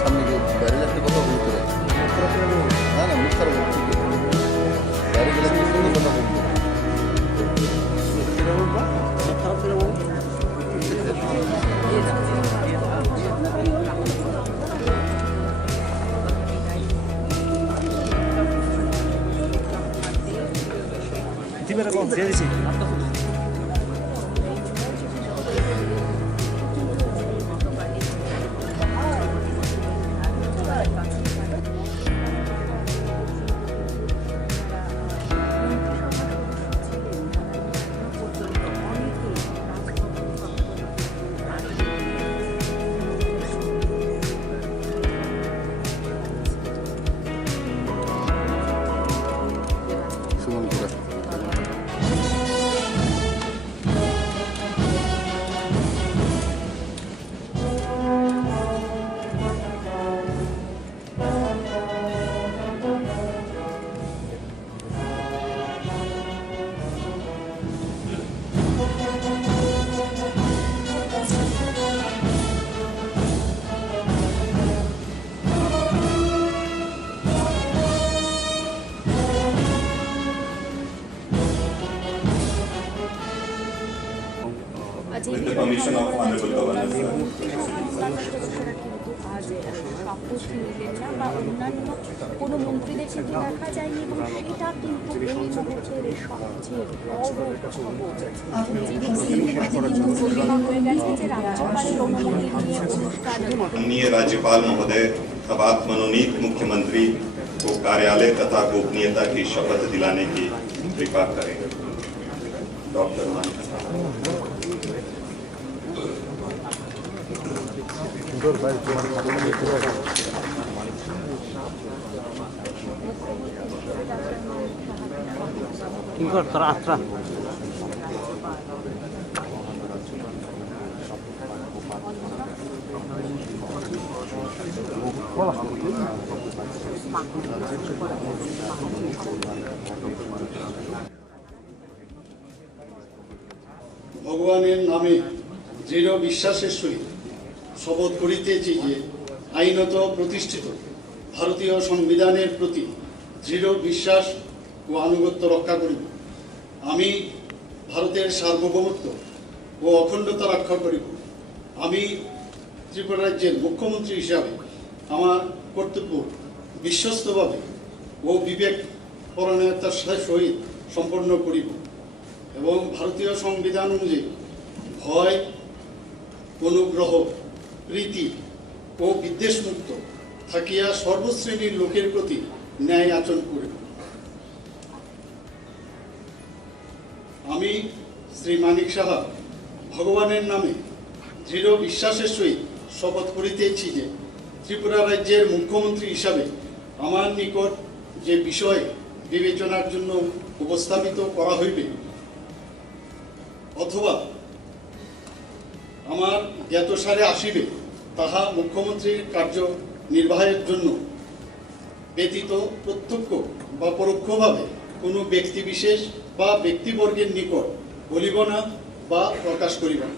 সামনে বাইরে যাচ্ছে কথা বলতে না না মুখ খারাপ হচ্ছে বাইরে গেলে কথা বলতে With the permission of Honorable Governor. কোনো মন্ত্রীদের কিন্তু দেখা যায়নি এবং সেটা কিন্তু এই মুহূর্তের সবচেয়ে माननीय राज्यपाल महोदय अब आप मनोनीत मुख्यमंत्री को कार्यालय तथा गोपनीयता की शपथ दिलाने की कृपा करें। डॉक्टर ভগবানের নামে দৃঢ় বিশ্বাসের সহিত শপথ করিতেছি যে আইনত প্রতিষ্ঠিত ভারতীয় সংবিধানের প্রতি দৃঢ় বিশ্বাস ও আনুগত্য রক্ষা করিব। আমি ভারতের সার্বভৌমত্ব ও অখণ্ডতা রক্ষা করিব। আমি ত্রিপুরা রাজ্যের মুখ্যমন্ত্রী হিসাবে আমার কর্তব্য বিশ্বস্তভাবে ও বিবেক পরায়ণতার সহিত সম্পন্ন করিব এবং ভারতীয় সংবিধান অনুযায়ী ভয়, অনুগ্রহ, প্রীতি ও বিদ্বেষমুক্ত থাকিয়া সর্বশ্রেণীর লোকের প্রতি ন্যায় আচরণ করিব। আমি শ্রী মানিক সাহা ভগবানের নামে দৃঢ় বিশ্বাসের সহিত শপথ করিতেছি যে ত্রিপুরা রাজ্যের মুখ্যমন্ত্রী হিসাবে আমার নিকট যে বিষয় বিবেচনার জন্য উপস্থাপিত করা হইবে অথবা আমার জ্ঞাতসারে আসিবে তাহা মুখ্যমন্ত্রীর কার্য নির্বাহের জন্য ব্যতীত প্রত্যক্ষ বা পরোক্ষভাবে কোনো ব্যক্তিবিশেষ বা ব্যক্তিবর্গের নিকট বলিব না বা প্রকাশ করিব না।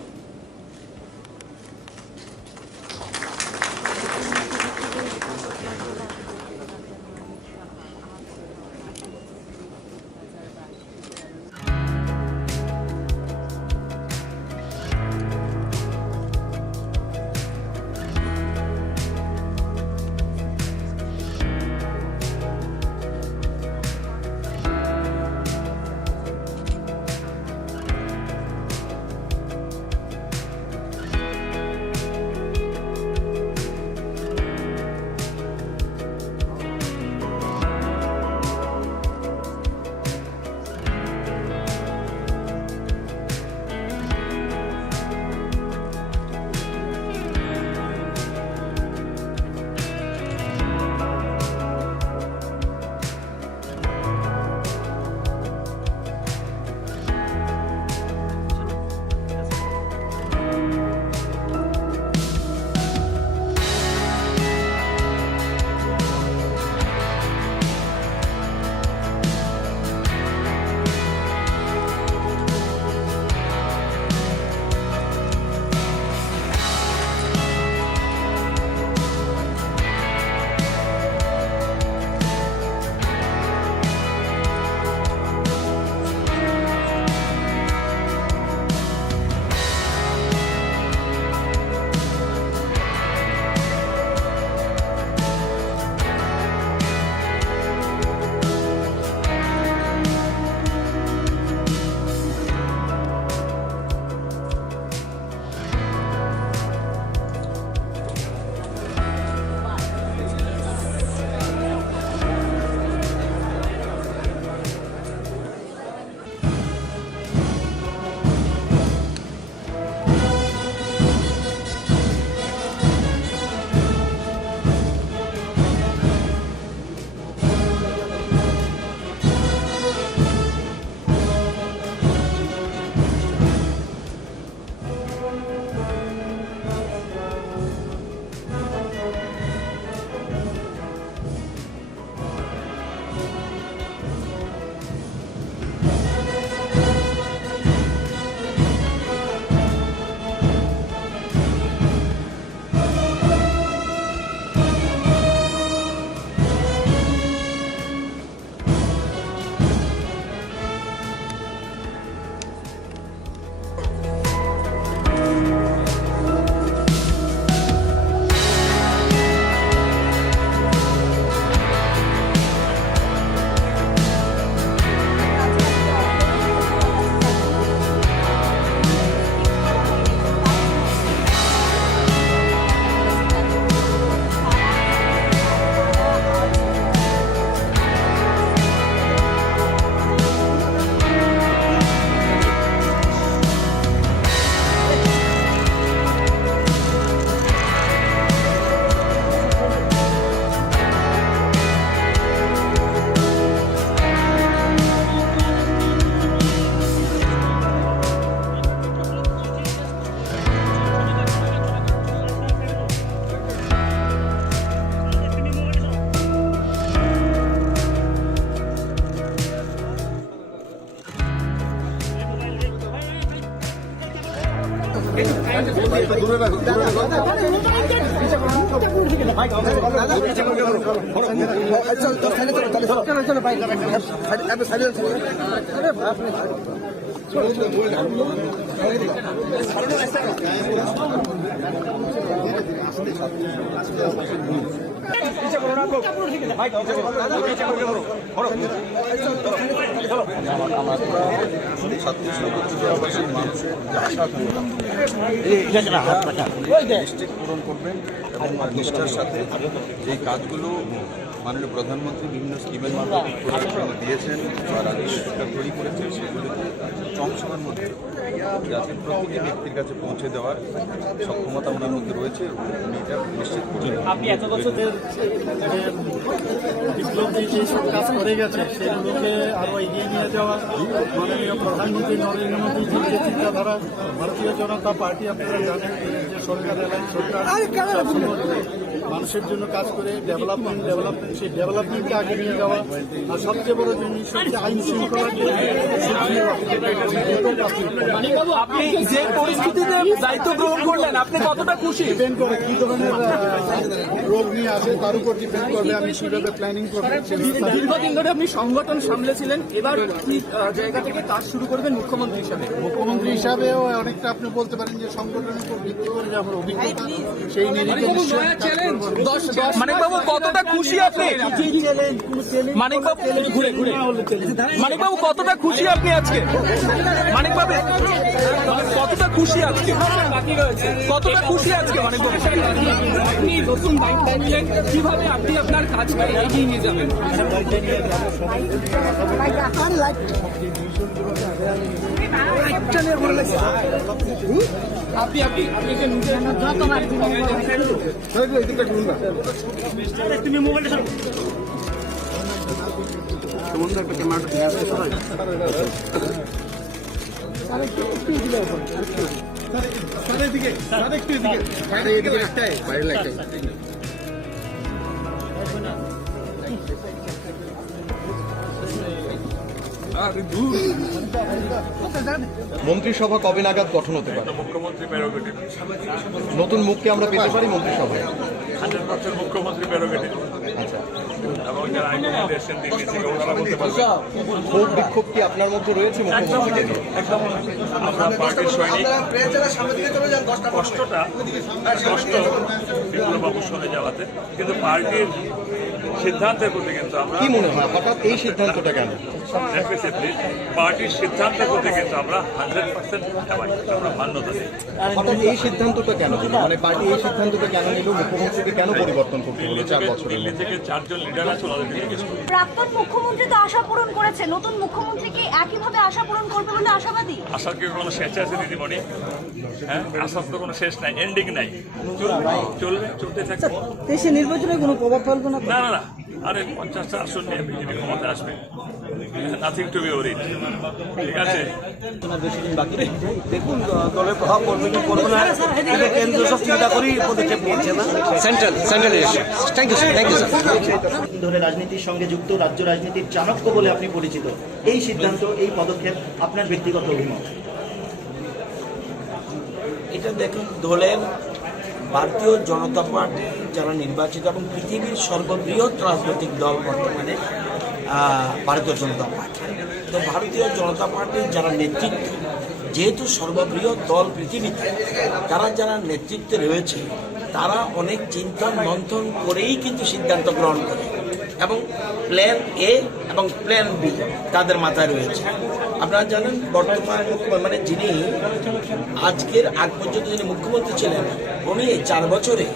নিশ্চিত পূরণ করবেন এবং নিষ্ঠার সাথে এই কাজগুলো মাননীয় প্রধানমন্ত্রী বিভিন্ন স্কিমের মাধ্যমে দিয়েছেন বা রাজ্য সরকার তৈরি করেছেন, সেগুলোকে কম সময়ের মধ্যে যাতে প্রতিটি ব্যক্তির কাছে পৌঁছে দেওয়ার সক্ষমতা ওনার মধ্যে রয়েছে, উনি এটা নিশ্চিত করবেন। আপনি এত বছর বিপ্লবী যেসব কাজ করে গেছে সেগুলোকে আরো এগিয়ে নিয়ে যাওয়া, মাননীয় প্রধানমন্ত্রী নরেন্দ্র মোদীজির যে চিন্তাধারা, ভারতীয় জনতা পার্টি আপনারা জানেন যে সরকার এলাকায় সরকার মানুষের জন্য কাজ করে ডেভেলপমেন্ট সেই ডেভেলপমেন্টকে আগে নিয়ে যাওয়া, আর সবচেয়ে বড় জিনিস হচ্ছে আইন শৃঙ্খলাকে আপনি যে পরিস্থিতিতে দায়িত্ব গ্রহণ করলেন, আপনি কতটা খুশি? ডিপেন্ড করে কি ধরনের রোগ নিয়ে আসে তার উপর ডিপেন্ড করবে আমি কিভাবে প্ল্যানিং করবো। দীর্ঘদিন ধরে আপনি সংগঠন সামলেছিলেন, এবার কি জায়গা থেকে কাজ শুরু করবেন মুখ্যমন্ত্রী হিসাবে? মুখ্যমন্ত্রী হিসাবেও অনেকটা আপনি বলতে পারেন যে সংগঠনের উপর ভিত্তি করে যে আমার অভিজ্ঞতা সেই নিরিখে মানিকবাবু কতটা খুশি আপনি? মানিকবাবু কতটা খুশি আপনি আজকে? মানিকবাবু কতটা খুশি আজকে? কতটা খুশি আজকে মানিকবাবু? আপনি নতুন দায়িত্ব নিলেন, কিভাবে আপনি আপনার কাজকে এগিয়ে নিয়ে যাবেন? আপনি যে নিজের তুমি মোবাইলটা মন্ত্রিসভা কবে নাগাদ গঠন হতে পারে? মুখ্যমন্ত্রী প্রেরোগেটিভ, নতুন মুখকে আমরা পেতে পারি মন্ত্রিসভায়? 100% মুখ্যমন্ত্রী প্রেরোগেটিভ। আচ্ছা, এবং যারা আইকমেন্টেশন দিয়েছে ওনারা বলতে পারবে। ক্ষোভ বিক্ষোভ কি আপনার মধ্যে রয়েছে মুখ্যমন্ত্রীকে নিয়ে? একদম আমরা পার্টির সৈনিক, কষ্টটা কষ্ট বিপ্লববাবু সরে যাওয়াতে, কিন্তু পার্টির সিদ্ধান্তের প্রতি কিন্তু আমরা কি মনে হয় হঠাৎ এই সিদ্ধান্তটা কেন? ডেফিসিটলি পার্টির সিদ্ধান্তের প্রতি কিন্তু আমরা 100% আমরা মান্যতা দিই। হঠাৎ এই সিদ্ধান্তটা কেন? মানে পার্টি এই সিদ্ধান্তটা কেন নিল? মুখ্যমন্ত্রীকে কেন পরিবর্তন করতে হলো 4 বছরের দিল্লি মধ্যে? থেকে 4 জন লিডার আছে, ওনাদেরকে জিজ্ঞেস করুন। প্রাক্তন মুখ্যমন্ত্রী তো আশা পূরণ করেছে, নতুন মুখ্যমন্ত্রী কি একইভাবে আশা পূরণ করবে বলে আশাবাদী? আশার কি কোনো শেষ আছে দিদিমণি? হ্যাঁ, আশার তো কোনো শেষ নাই, এন্ডিং নাই, চলবে চলতে থাকবে। দেশে নির্বাচনে কোনো প্রভাব ফেলবে না? না না না, আরে 50টা আসন নিয়ে বিজেপি ক্ষমতা আসবে, নাথিং টু বি ওরিড, ঠিক আছে? দেখুন দলের প্রভাব পড়বে কি পড়বে না, এটা কেন্দ্র সব চিন্তা করেই পদক্ষেপ নিয়েছে না, সেন্ট্রাল থ্যাংক ইউ স্যার। ধরে রাজনীতির সঙ্গে যুক্ত, রাজ্য রাজনীতির চাণক্য বলে আপনি পরিচিত, এই সিদ্ধান্ত, এই পদক্ষেপ আপনার ব্যক্তিগত অভিমত? এটা দেখুন, দলের ভারতীয় জনতা পার্টি যারা নির্বাচিত এবং পৃথিবীর সর্ববৃহৎ রাজনৈতিক দল বর্তমানে ভারতীয় জনতা পার্টি, তো ভারতীয় জনতা পার্টির যারা নেতৃত্ব, যেহেতু সর্ববৃহৎ দল পৃথিবীতে, তারা যারা নেতৃত্বে রয়েছে তারা অনেক চিন্তন মন্থন করেই কিন্তু সিদ্ধান্ত গ্রহণ করে এবং প্ল্যান এ এবং প্ল্যান বি তাদের মাথায় রয়েছে। আপনারা জানেন বর্তমান মানে যিনি আজকের আগ পর্যন্ত যিনি মুখ্যমন্ত্রী ছিলেন, উনি এই 4 বছরে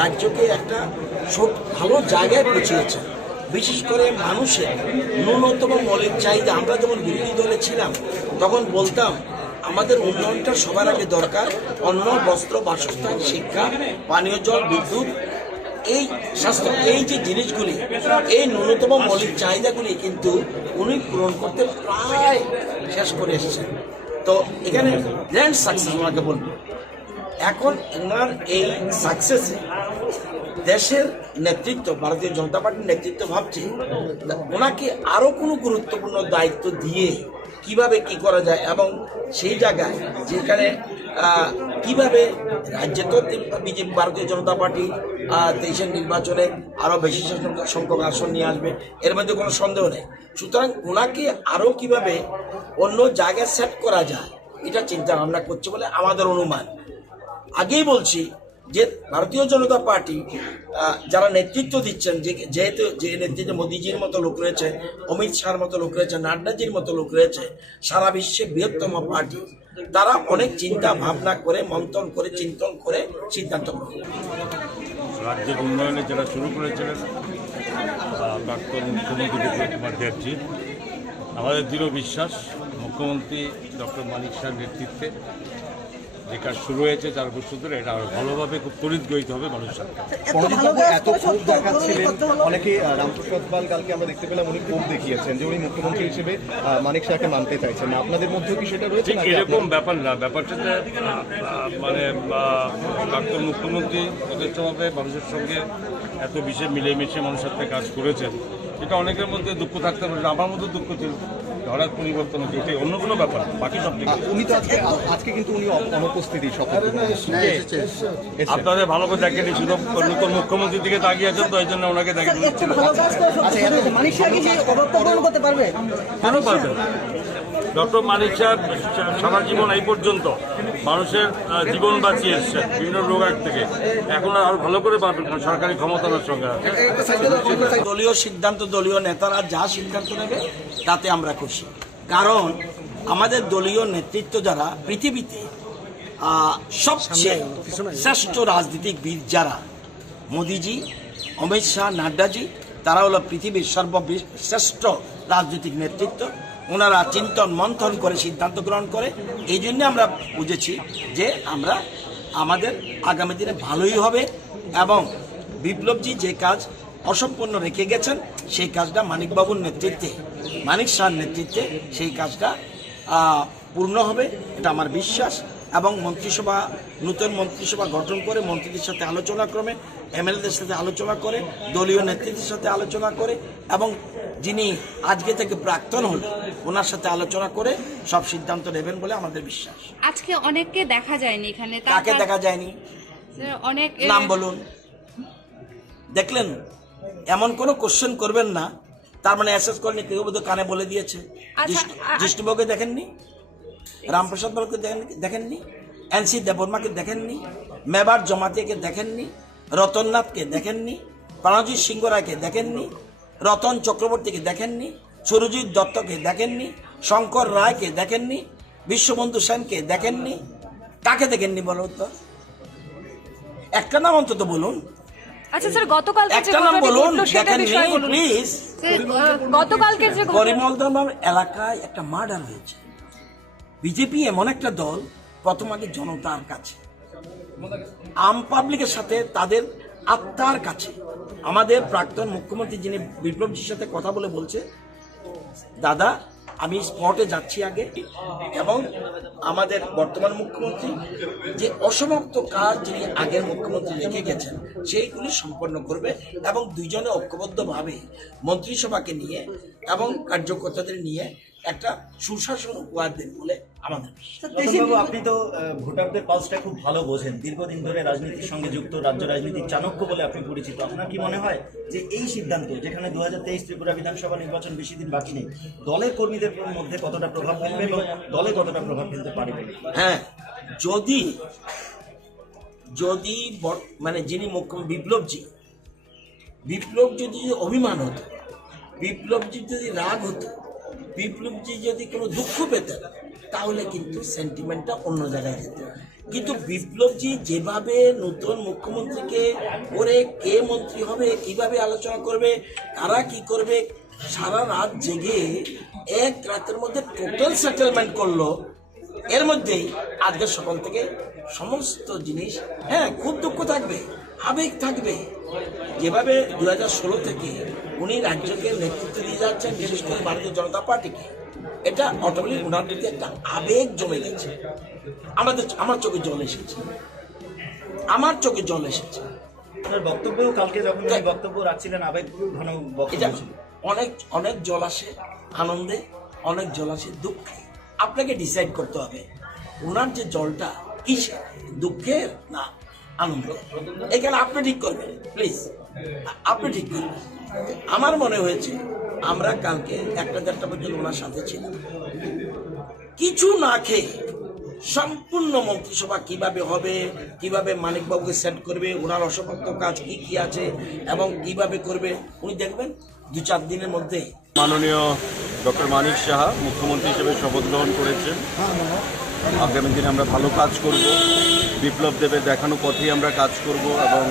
রাজ্যকে একটা ভালো জায়গায় পৌঁছিয়েছেন। বিশেষ করে মানুষের ন্যূনতম মৌলিক চাহিদা, আমরা যেমন বিরোধী দলে ছিলাম তখন বলতাম আমাদের উন্নয়নটা সবার আগে দরকার, অন্ন, বস্ত্র, বাসস্থান, শিক্ষা, পানীয় জল, বিদ্যুৎ, এই স্বাস্থ্য, এই যে জিনিসগুলি, এই ন্যূনতম মৌলিক চাহিদাগুলি কিন্তু উনি পূরণ করতে প্রায় শেষ করে এসেছেন। তো এখানে গ্র্যান্ড সাকসেস ওনাকে বলবো। এখন ওনার এই সাকসেসে দেশের নেতৃত্ব, ভারতীয় জনতা পার্টির নেতৃত্ব ভাবছে ওনাকে আরো কোনো গুরুত্বপূর্ণ দায়িত্ব দিয়ে কিভাবে কি করা যায়, এবং সেই জায়গায় যেখানে কিভাবে রাজ্যে তো বিজেপি ভারতীয় জনতা পার্টি 23-এর নির্বাচনে আরো বেশি সংখ্যক আসন নিয়ে আসবে, এর মধ্যে কোনো সন্দেহ নেই। সুতরাং ওনাকে আরো কিভাবে অন্য জায়গায় সেট করা যায় এটা চিন্তা ভাবনা করছে বলে আমাদের অনুমান। আগেই বলছি যে ভারতীয় জনতা পার্টি যারা নেতৃত্ব দিচ্ছেন, যেহেতু যে নেতৃত্বে মোদীজির মতো লোক রয়েছে, অমিত শাহর মতো লোক রয়েছে, নাড্ডাজির মতো লোক রয়েছে, সারা বিশ্বে বৃহত্তম পার্টি, তারা অনেক চিন্তা ভাবনা করে, মন্থন করে, চিন্তন করে সিদ্ধান্ত গ্রহণ করে। রাজ্যের উন্নয়নে যারা শুরু করেছিলেন প্রাক্তন মুখ্যমন্ত্রী বিপ্লব কুমার দেবজি, আমাদের দৃঢ় বিশ্বাস মুখ্যমন্ত্রী ডক্টর মানিক শাহর নেতৃত্বে যে কাজ শুরু হয়েছে 4 বছর ধরে, এটা আরো ভালোভাবে খুব তড়িৎ গতিতে হবে মানুষের সাথে। প্রণজিৎবাবু এত ক্ষোভ দেখাচ্ছিলেন, অনেকে রামপ্রসাদ পাল কালকে আমরা দেখতে পেলাম উনি ক্ষোভ দেখিয়েছেন যে উনি মুখ্যমন্ত্রী হিসেবে মানিক শাহকে মানতে চাইছেন না। আপনাদের মধ্যেও কি সেটা রয়েছে? ঠিক এরকম ব্যাপার না, ব্যাপারটা যে মানে প্রাক্তন মুখ্যমন্ত্রী যথেষ্টভাবে মানুষের সঙ্গে এত বিশেষ মিলেমিশে মানুষের সাথে কাজ করেছেন, এটা অনেকের মধ্যে দুঃখ থাকতে পারে, আমার মধ্যে দুঃখ ছিল, হঠাৎ পরিবর্তন হচ্ছে, এটাই অন্য কোনো ব্যাপার, বাকি সব ঠিক। উনি তো আজকে কিন্তু উনি অনুপস্থিতি শপথ আপনাদের ভালো করে দেখেনি, শুধু নতুন মুখ্যমন্ত্রীর দিকে তাকিয়ে আছেন, তো এই জন্য ওনাকে দেখে দিচ্ছিল। কেন পারবেন? ডক্টর মানিক শাহ সারা জীবন এই পর্যন্ত মানুষের জীবন বাঁচিয়ে এসছেন বিভিন্ন রোগ থেকে, এখন আরো ভালো করে পারবেন সরকারি ক্ষমতার সঙ্গে। দলীয় সিদ্ধান্ত, দলীয় নেতারা যা সিদ্ধান্ত নেবে তাতে আমরা খুশি, কারণ আমাদের দলীয় নেতৃত্ব যারা পৃথিবীতে সবচেয়ে শ্রেষ্ঠ রাজনীতিবিদ, যারা মোদিজি, অমিত শাহ, নাড্ডাজি, তারা হলো পৃথিবীর সর্বশ্রেষ্ঠ রাজনৈতিক নেতৃত্ব। ওনারা চিন্তন মন্থন করে সিদ্ধান্ত গ্রহণ করে, এই জন্য আমরা বুঝেছি যে আমরা আমাদের আগামী দিনে ভালোই হবে, এবং বিপ্লবজি যে কাজ অসম্পূর্ণ রেখে গেছেন সেই কাজটা মানিকবাবুর নেতৃত্বে, মানিক শাহর নেতৃত্বে সেই কাজটা পূর্ণ হবে, এটা আমার বিশ্বাস। এবং মন্ত্রিসভা, নতুন মন্ত্রিসভা গঠন করে মন্ত্রীদের সাথে আলোচনা ক্রমে, এমএলএদের সাথে আলোচনা করে, দলীয় নেতৃত্বের সাথে আলোচনা করে, এবং যিনি আজকে থেকে প্রাক্তন হল ওনার সাথে আলোচনা করে সব সিদ্ধান্ত নেবেন বলে আমাদের বিশ্বাস। আজকে অনেককে দেখা যায়নি এখানে, কাকে দেখা যায়নি? অনেক নাম বলুন। দেখলেন, এমন কোনো কোশ্চেন করবেন না তার মানে অ্যাসেস করেনি, কেউ বোধহয় কানে বলে দিয়েছে। জিষ্ণুবাবুকে দেখেননি, রামপ্রসাদ পালকে দেখেননি, এনসি দেববর্মাকে দেখেননি, মেবার জমাতিয়াকে দেখেননি, রতননাথকে দেখেননি, প্রাণজিৎ সিংহ রায়কে দেখেননি, রতন চক্রবর্তীকে দেখেননি, সুরজিৎ দত্তকে দেখেননি, শঙ্কর রায়কে দেখেননি, বিশ্ববন্ধু সেনকে দেখেননি। কাকে দেখেননি বলো তো? একটা নাম অন্তত বলুন। আচ্ছা স্যার, গতকালকে একটা নাম বলুন, দেখেননি প্লিজ। গতকালকে যে পরিমলদম এলাকায় একটা মার্ডার হয়েছে। বিজেপি এমন একটা দল, প্রথম আগে জনতার কাছে, আম পাবলিকের সাথে, তাদের আত্মার কাছে। আমাদের প্রাক্তন মুখ্যমন্ত্রী যিনি বিপ্লবজির সাথে কথা বলে বলছে, দাদা আমি স্পটে যাচ্ছি আগে, এবং আমাদের বর্তমান মুখ্যমন্ত্রী যে অসমাপ্ত কাজ যিনি আগের মুখ্যমন্ত্রী রেখে গেছেন সেইগুলি সম্পন্ন করবে, এবং দুইজনে ঐক্যবদ্ধভাবে মন্ত্রিসভাকে নিয়ে এবং কার্যকর্তাদের নিয়ে একটা সুশাসন উপহার দেন বলে আমাদের রতনবাবু, আপনি তো ভোটারদের পালসটা খুব ভালো বোঝেন, দীর্ঘদিন ধরে রাজনীতির সঙ্গে যুক্ত, রাজ্য রাজনীতির চাণক্য বলে আপনি পরিচিত। আপনার কি মনে হয় যে এই সিদ্ধান্ত, যেখানে 2023 ত্রিপুরা বিধানসভা নির্বাচন বেশি দিন বাকি নেই, দলের কর্মীদের মধ্যে কতটা প্রভাব ফেলবে এবং দলে কতটা প্রভাব ফেলতে পারবে? হ্যাঁ, যদি মানে যিনি বিপ্লব যদি অভিমান হতো, বিপ্লবজি যদি রাগ হতো, বিপ্লবজি যদি কোনো দুঃখ পেতেন, তাহলে কিন্তু সেন্টিমেন্টটা অন্য জায়গায় যেত। কিন্তু বিপ্লবজি যেভাবে নতুন মুখ্যমন্ত্রীকে করে, কে মন্ত্রী হবে, কিভাবে আলোচনা করবে, কারা কি করবে, সারা রাত জেগে এক রাতের মধ্যে টোটাল সেটেলমেন্ট করলো। এর মধ্যেই আজকে সকাল থেকে সমস্ত জিনিস, হ্যাঁ খুব দুঃখ থাকবে, আবেগ থাকবে। যেভাবে 2016 থেকে উনি রাজ্যকে নেতৃত্ব দিয়ে যাচ্ছেন, বিশেষ করে ভারতীয় জনতা পার্টিকে, এটা অটোমেটিক ওনার প্রতি একটা আবেগ জমে গেছে। আমার চোখে জল এসেছে, আপনার বক্তব্যেও কালকে যখন বক্তব্য রাখছিলেন আবেগ ঘন বক্তব্য ছিল। অনেক জল আসে আনন্দে, অনেক জল আসে দুঃখে। আপনাকে ডিসাইড করতে হবে ওনার যে জলটা কিসে, দুঃখে না আনন্দ? এখানে আপনি ঠিক করবেন, প্লিজ আপনি ঠিক করবেন। আমার মনে হয়েছে আমরা কালকে 1-1:30 পর্যন্ত ওনার সাথে ছিলাম, কিছু না খেয়ে সম্পূর্ণ মন্ত্রিসভা কিভাবে হবে, কিভাবে মানিকবাবুকে সেট করবে, ওনার অসমাপ্ত কাজ কি কি আছে এবং কিভাবে করবে উনি দেখবেন 2-4 দিনের মধ্যে। মাননীয় ডক্টর মানিক সাহা মুখ্যমন্ত্রী হিসেবে শপথ গ্রহণ করেছেন। আগামী দিনে আমরা ভালো কাজ করব, বিপ্লব দেবের দেখানো পথেই আমরা কাজ করব এবং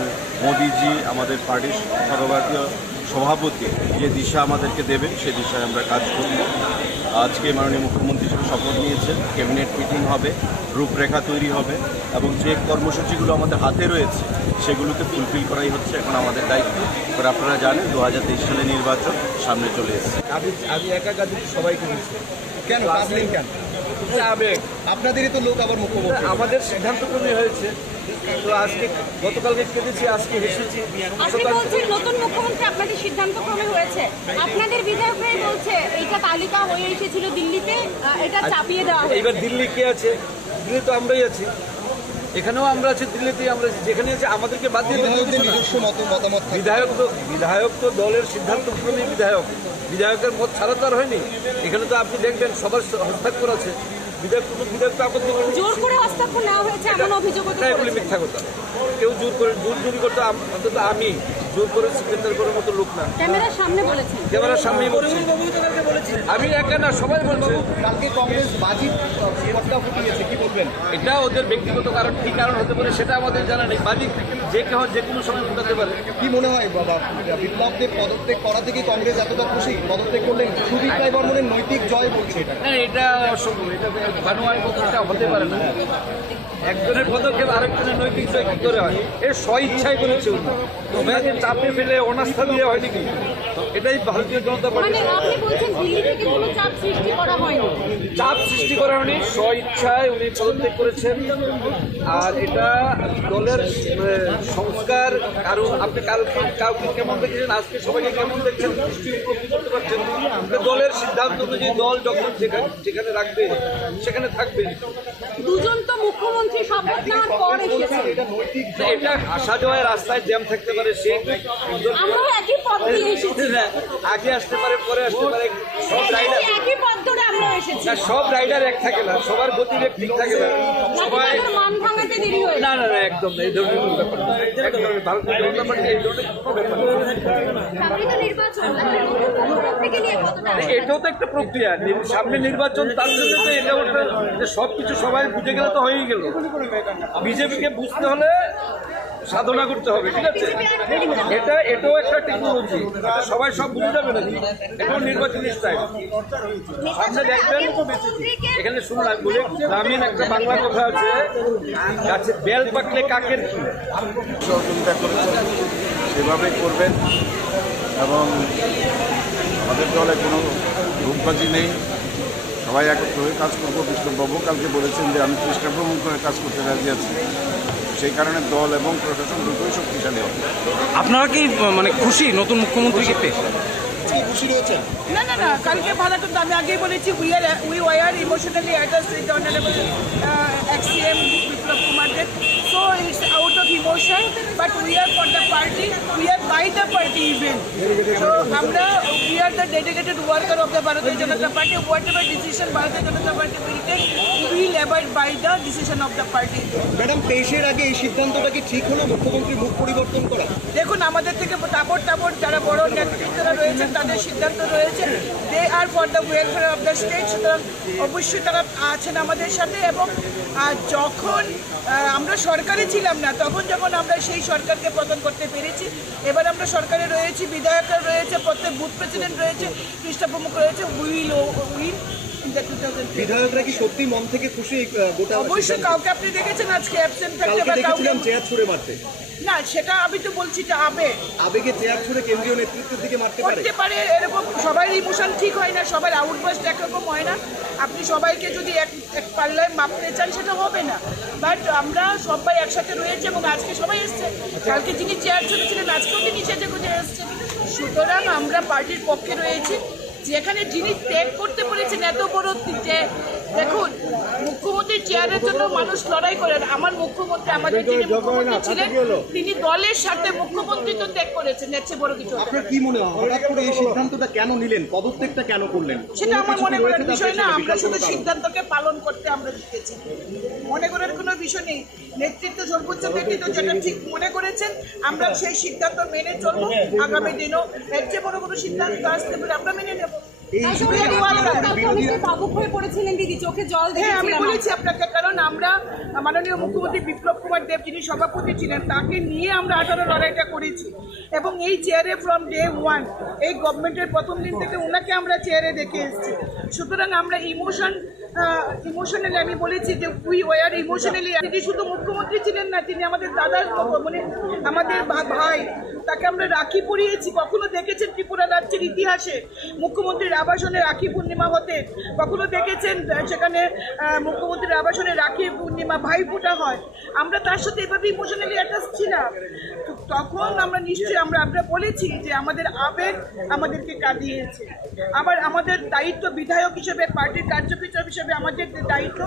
মোদিজি আমাদের পার্টির সর্বভারতীয় সভাপতি যে দিশা আমাদেরকে দেবেন সেই দিশায় আমরা কাজ করব। আজকে মাননীয় মুখ্যমন্ত্রী হিসেবে শপথ নিয়েছেন, ক্যাবিনেট মিটিং হবে, রূপরেখা তৈরি হবে এবং যে কর্মসূচিগুলো আমাদের হাতে রয়েছে সেগুলোকে ফুলফিল করাই হচ্ছে এখন আমাদের দায়িত্ব। এবার আপনারা জানেন 2023 সালে নির্বাচন সামনে চলে এসেছে। আমি একা কাজ সবাইকে বলছি, কেন কাঁদলেন কেন? আবেগ, আপনাদেরই তো লোক আবার মুখ্যমন্ত্রী। আমাদের সিদ্ধান্তক্রমে হয়েছে, তো আজকে গতকালকে কেঁদেছি, আজকে হেসেছি। আপনি বলছেন নতুন মুখ্যমন্ত্রী আপনাদের সিদ্ধান্তক্রমে হয়েছে, আপনাদের বিধায়করাই বলছে এইটা তালিকা হয়ে এসেছিল দিল্লিতে, এটা চাপিয়ে দেওয়া হয়েছে। এবার দিল্লি কে আছে? দিল্লি তো আমরাই আছি, এখানেও আমরা আছি, দিল্লিতেই আমরা আছি, যেখানে আছে আমাদেরকে বাদ দিয়ে নিজস্ব মতামত থাকে। বিধায়ক তো দলের সিদ্ধান্তক্রমে বিধায়কের মত ছাড়া তো আর হয়নি। এখানে তো আপনি দেখবেন সবার হস্তাক্ষর আছে, বিধায়ক তো আপত্তি করেন। জোর করে হস্তাক্ষর নেওয়া হয়েছে এমন অভিযোগ এগুলি মিথ্যা কথা। কেউ জোর করতে, অন্তত আমি জোর করে সিগনেচার করার মতো লোক না। ক্যামেরার সামনে বলেছেন, ক্যামেরার সামনেই বলছি, আমি একা না, সবাই বলছে। কালকে কংগ্রেস বাজি পটকা ফুটিয়েছে, কি বলবেন? এটা ওদের ব্যক্তিগত কারণ, কি কারণ হতে পারে সেটা আমাদের জানা নেই। বাজি যে কেউ যে কোনো সময় ফুটাতে পারে। কি মনে হয় বাবা, বিপ্লবদের পদত্যাগ করা থেকে কংগ্রেস এতটা খুশি? পদত্যাগ করলেন, সুদীপ রায় বর্মনের নৈতিক জয় বলছে এটা। হ্যাঁ, এটা অসম্ভব, এটা বানোয়ার কথা, এটা হতে পারে না। একজনের পদক্ষেপ আরেকজনের নৈতিক জয় কি করে হয়? এর স্বইচ্ছায় করেছে উনি, ওনাকে চাপে ফেলে অনাস্থা দিয়ে হয়নি কি? এটাই ভারতীয় জনতা পার্টি। মানে আপনি বলছেন দিল্লি থেকে কোনো চাপ সৃষ্টি করা হয়নি? চাপ সৃষ্টি করা হয়নি, স্বইচ্ছায় উনি পদত্যাগ করেছেন। আর এটা দলের সংস্কার। কারণ আপনি কাউকে কেমন দেখেছেন, আজকে সবাইকে কেমন দেখছেন নিশ্চয়ই উপলব্ধি করতে পারছেন। দলের সিদ্ধান্ত অনুযায়ী দল যখন যেখানে রাখবে সেখানে থাকবে। দুজন তো মুখ্যমন্ত্রী শপথ নেওয়ার পর এসেছে, এটা আসা যাওয়ায় রাস্তায় জ্যাম থাকতে পারে, সে আমরাও একই পথ দিয়ে এসেছি, আগে আসতে পারে, পরে আসতে পারে। সব রাইডার একই পথ ধরে আমরা এসেছি, সব রাইডার এক থাকে না, সবার গতিবেগ ঠিক থাকে না। সবাই মান ভাঙাতে দেরি হয়েছে। না, একদম না, এই ধরনের কোনো ব্যাপার না। একদম ভারতীয় জনতা পার্টি এই ধরনের কোনো ব্যাপার না। সামনে তো নির্বাচন, থেকে নিয়ে কতটা এটাও তো একটা প্রক্রিয়া, সামনে নির্বাচন, তার জন্য তো এটাও সবকিছু সবাই বুঝে গেলে তো হয়েই গেল। বিজেপিকে বুঝতে হলে সাধনা করতে হবে, ঠিক আছে? এটাও একটা টেকনোলজি, সবাই সব বুঝে যাবে নাকি? এটাও নির্বাচনী স্টাইল। সামনে দেখবেন, এখানে শুনুন বলে গ্রামীণ একটা বাংলা কথা আছে, গাছে বেল পাকলে কাকের কি? সহযোগিতা করেছেন সেভাবে করবেন এবং আমাদের দলে কোনো গ্রুপবাজি নেই, সবাই একত্র হয়ে কাজ করবো। বিষ্ণুবাবু কালকে বলেছেন যে আমি চেষ্টা ভ্রমণ করে কাজ করতে রাজি আছি, সেই কারণে দল এবং প্রশাসন দুটোই শক্তিশালী হবে। আপনারা কি মানে খুশি নতুন মুখ্যমন্ত্রীকে পেয়ে? খুশি রয়েছেন? না, কালকে ভালো কিন্তু আমি আগেই বলেছি we are emotionally attached with the honorable ex-CM Biplab Kumar Deb. So it's out of emotion, but we are for the party, we are by the party even. So we are the dedicated worker of the Bharatiya Janata Party. Whatever decision Bharatiya Janata Party will take, we will abide by the decision of the party. Madam, 23-এর আগে এই সিদ্ধান্তটা কি ঠিক হলো, মুখ্যমন্ত্রীর মুখ পরিবর্তন করা? দেখুন, আমাদের থেকে তাবড় যারা বড় নেতৃত্বরা রয়েছেন তাদের সিদ্ধান্ত রয়েছে, they are for the welfare of the state. সুতরাং অবশ্যই তারা আছেন আমাদের সাথে। এবং যখন আমরা সরকারে ছিলাম না, তখন যখন আমরা সেই সরকারকে পতন করতে পেরেছি, এবার আমরা সরকারে রয়েছি, বিধায়করা রয়েছে, প্রত্যেক বুথ প্রেসিডেন্ট রয়েছে, কৃষ্ণ প্রমুখ রয়েছে, উইল উইন। বিধায়করা কি সত্যি মন থেকে খুশি? গোটা অবশ্যই। কাউকে আপনি দেখেছেন আজকে অ্যাবসেন্ট থাকতে বা কাউকে? চেয়ার ছুড়ে মারতে না, সেটা আমি তো বলছি যে আবেগে চেয়ার ছুড়ে কেন্দ্রীয় নেতৃত্বের দিকে মারতে পারে। এরকম সবাই ইমোশন ঠিক হয় না, সবার আউটবাস্ট একরকম হয় না। আপনি সবাইকে যদি এক পাল্লায় মাপতে চান সেটা হবে না। বাট আমরা সবাই একসাথে রয়েছে এবং আজকে সবাই এসছে। কালকে যিনি চেয়ার ছুড়েছিলেন আজকেও তিনি সেজে গুজে এসছেন। সুতরাং আমরা পার্টির পক্ষে রয়েছি। যেখানে যিনি ত্যাগ করতে পেরেছেন এত বড় যে দেখুন, মুখ্যমন্ত্রীর চেয়ারের জন্য মানুষ লড়াই করেন। আমার মুখ্যমন্ত্রী, আমাদের যিনি মুখ্যমন্ত্রী ছিলেন, তিনি দলের সাথে মুখ্যমন্ত্রী তো ত্যাগ করেছেন, এর চেয়ে বড় কিছু হতে পারে আপনার কি মনে হয় হঠাৎ করে এই সিদ্ধান্তটা কেন নিলেন, পদত্যাগটা কেন করলেন? সেটা আমার মনে করার বিষয় না। আমরা শুধু সিদ্ধান্তকে পালন করতে আমরা শিখেছি, মনে করার কোনো বিষয় নেই। নেতৃত্ব, সর্বোচ্চ নেতৃত্ব যেটা ঠিক মনে করেছেন, আমরা সেই সিদ্ধান্ত মেনে চলবো। আগামী দিনও এর চেয়ে বড় কোনো সিদ্ধান্ত আসতে পারে আমরা মেনে নেব। ভাবুক হয়ে পড়েছিলেন দিদি, চোখে জল হ্যাঁ, আমি দেখেছিলাম। বলেছি আপনাকে, কারণ আমরা মাননীয় মুখ্যমন্ত্রী বিপ্লব কুমার দেব, যিনি সভাপতি ছিলেন, তাকে নিয়ে আমরা 18 লড়াইটা করেছি এবং এই চেয়ারে ফ্রম ডে 1 এই গভর্নমেন্টের প্রথম দিন থেকে ওনাকে আমরা চেয়ারে দেখে এসেছি। সুতরাং আমরা ইমোশনালি আমি বলেছি যে উই ওয়ার ইমোশনালি। তিনি শুধু মুখ্যমন্ত্রী ছিলেন না, তিনি আমাদের দাদার মানে আমাদের ভাই। তাকে আমরা রাখি পরিয়েছি। কখনো দেখেছেন ত্রিপুরা রাজ্যের ইতিহাসে মুখ্যমন্ত্রীর আবাসনে রাখি পূর্ণিমা হতে? কখনো দেখেছেন সেখানে মুখ্যমন্ত্রীর আবাসনে রাখি পূর্ণিমা ভাইফোঁটা হয়? আমরা তার সাথে এভাবে ইমোশনালি অ্যাটাচ ছিলাম। তখন আমরা নিশ্চয়ই আমরা বলেছি যে আমাদের আবেগ আমাদেরকে কাঁদিয়েছে। আবার আমাদের দায়িত্ব বিধায়ক হিসেবে, পার্টির কার্যকর্তা হিসেবে আমাদের দায়িত্ব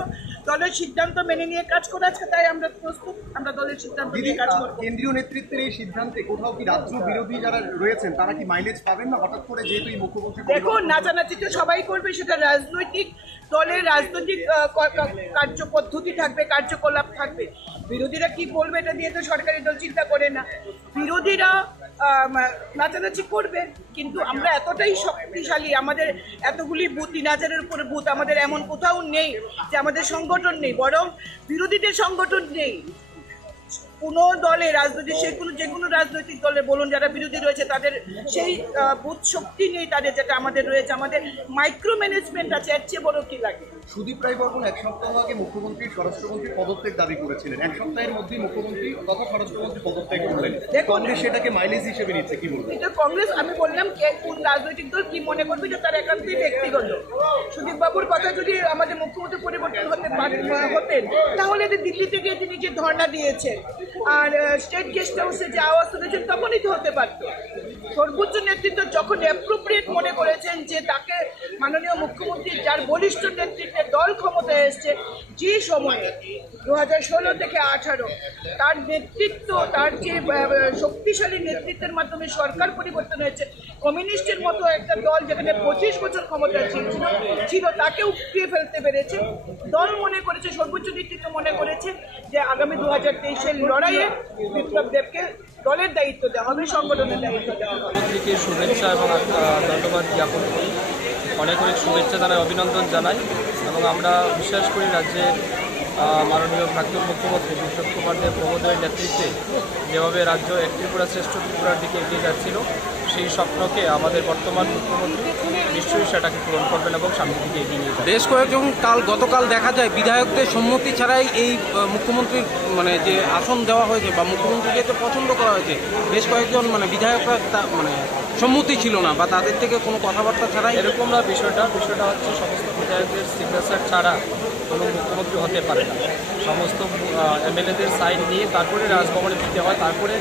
দলের সিদ্ধান্ত মেনে নিয়ে কাজ করা আছে। তাই আমরা প্রস্তুত, আমরা দলের সিদ্ধান্ত নিয়ে কাজ করব। কেন্দ্রীয় নেতৃত্বের এই সিদ্ধান্তে কোথাও কি রাজ্য বিরোধী যারা রয়েছেন তারা কি মাইলেজ পাবেন না হঠাৎ করে, যেহেতু এই মুখ্যমন্ত্রী? দেখুন, নাচানাচি তো সবাই করবে, সেটা রাজনৈতিক দলের রাজনৈতিক কার্যপদ্ধতি থাকবে, কার্যকলাপ থাকবে। বিরোধীরা কি বলবে এটা দিয়ে তো সরকারি দল চিন্তা করে না। বিরোধীরা নাচানাচি করবে, কিন্তু আমরা এতটাই শক্তিশালী, আমাদের এতগুলি বুথ, 3000-এর উপরে বুথ, আমাদের এমন কোথাও নেই যে আমাদের সংগঠন নেই, বরং বিরোধীদের সংগঠন নেই। কোনো দলে রাজনৈতিক, যে কোনো রাজনৈতিক দলে বলুন, যারা বিরোধী রয়েছে তাদের সেই বুথ শক্তি নেই তাদের, যেটা আমাদের রয়েছে। আমাদের মাইক্রো ম্যানেজমেন্ট আছে, এর চেয়ে বড় কি লাগে? সুদীপ রায় বর্মন এক সপ্তাহ আগে মুখ্যমন্ত্রী, স্বরাষ্ট্রমন্ত্রী পদত্যাগ দাবি করেছিলেন। এক সপ্তাহের মধ্যেই মুখ্যমন্ত্রী তথা স্বরাষ্ট্রমন্ত্রী পদত্যাগ করলেন। কংগ্রেস সেটাকে মাইলেজ হিসেবে নিচ্ছে, কি বলবেন? এটা কংগ্রেস, আমি বললাম কোন রাজনৈতিক দল কি মনে করবে যে তার একান্তই ব্যক্তিগত। সুদীপ বাবুর কথা যদি আমাদের মুখ্যমন্ত্রী পরিবর্তন হতেন, তাহলে দিল্লি থেকে তিনি যে ধর্ণা দিয়েছেন আর স্টেট গেস্ট হাউসে যে আওয়াজ তুলেছেন, তখনই তো হতে পারত। সর্বোচ্চ নেতৃত্ব যখন অ্যাপ্রোপ্রিয়েট মনে করেছেন যে তাকে মাননীয় মুখ্যমন্ত্রী, যার বলিষ্ঠ নেতৃত্বে দল ক্ষমতায় এসছে, যে সময়ে 2016 থেকে 18 তার নেতৃত্ব, তার যে শক্তিশালী নেতৃত্বের মাধ্যমে সরকার পরিবর্তন হয়েছে, কমিউনিস্টের মতো একটা দল যেখানে 25 বছর ক্ষমতায় ছিল তাকে উপড়িয়ে ফেলতে পেরেছে। দল মনে করেছে, সর্বোচ্চ নেতৃত্ব মনে করেছে যে আগামী 2023-এর লড়াইয়ে বিপ্লব দেবকে দলের দায়িত্ব দেওয়া হবে, সংগঠনের দায়িত্ব দেওয়া হবে। মুখ্যমন্ত্রীকে শুভেচ্ছা এবং ধন্যবাদ জ্ঞাপন করি, অনেক অনেক শুভেচ্ছা জানাই, অভিনন্দন জানাই। এবং আমরা বিশ্বাস করি রাজ্যে মাননীয় প্রাক্তন মুখ্যমন্ত্রী বিপ্লব কুমার দেব মহোদয়ের নেতৃত্বে যেভাবে রাজ্য এক ত্রিপুরা শ্রেষ্ঠ ত্রিপুরার দিকে এগিয়ে যাচ্ছিল, সেই স্বপ্নকে আমাদের বর্তমান মুখ্যমন্ত্রী নিশ্চয়ই সেটাকে পূরণ করবেন এবং সামনের দিকে এগিয়ে নিয়ে যাবেন। বেশ কয়েকজন গতকাল দেখা যায় বিধায়কদের সম্মতি ছাড়াই এই মুখ্যমন্ত্রীর মানে যে আসন দেওয়া হয়েছে বা মুখ্যমন্ত্রীকে তো পছন্দ করা হয়েছে, বেশ কয়েকজন বিধায়করা মানে সম্মতি ছিল না বা তাদের থেকে কোনো কথাবার্তা ছাড়াই। এরকম না, বিষয়টা হচ্ছে সমস্ত বিধায়কদের সিগনেচার ছাড়া কোনো মুখ্যমন্ত্রী হতে পারে না। সমস্ত এমএলএদের সাইন নিয়ে তারপরে রাজভবনে দিতে হয়, তারপরে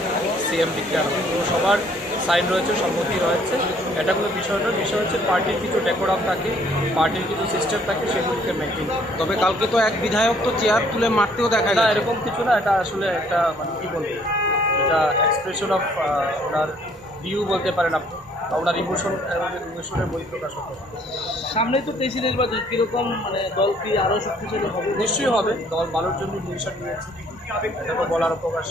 সিএম ডিক্লেয়ার হয়। তো সবার সাইন রয়েছে, সম্মতি রয়েছে, এটা কোনো বিষয় নয়। বিষয় হচ্ছে পার্টির কিছু ডেকোরাম থাকে, পার্টির কিছু সিস্টেম থাকে, সেগুলিকে মেনটেন। তবে কালকে তো এক বিধায়ক তো চেয়ার তুলে মারতেও দেখা যায়। এরকম কিছু না, এটা আসলে একটা মানে কী বলবো, এটা এক্সপ্রেশন অফ ওনার ভিউ বলতে পারেন আপনি, ওনার ইমোশনের বহিঃপ্রকাশ হতে। সামনেই তো তেইশে নির্বাচন, কিরকম মানে দল কি আরও শক্তিশালী হবে? নিশ্চয়ই হবে, দল ভালোর জন্য ডিসিশন নিয়েছে, এটা তো বলার অবকাশ।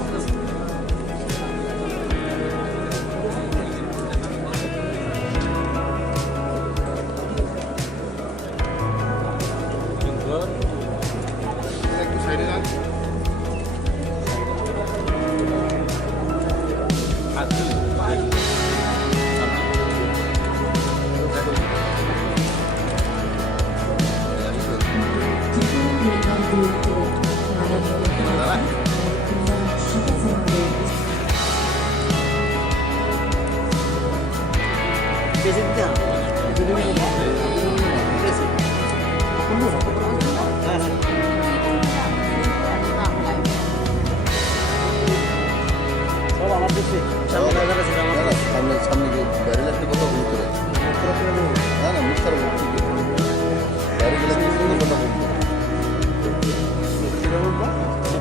আসতেছি। একটু সাইডে যান। বেশি দিতে হবে। হ্যাঁ হ্যাঁ। সব আমার দেখছি সামনে দাদা আছে আমার। না, না, সামনে সামনে গিয়ে বাইরে লাগলে কথা ভুল করে। না না মুখ খারাপ হচ্ছে কি? বাইরে গেলে কি সুন্দর কথা বলবো?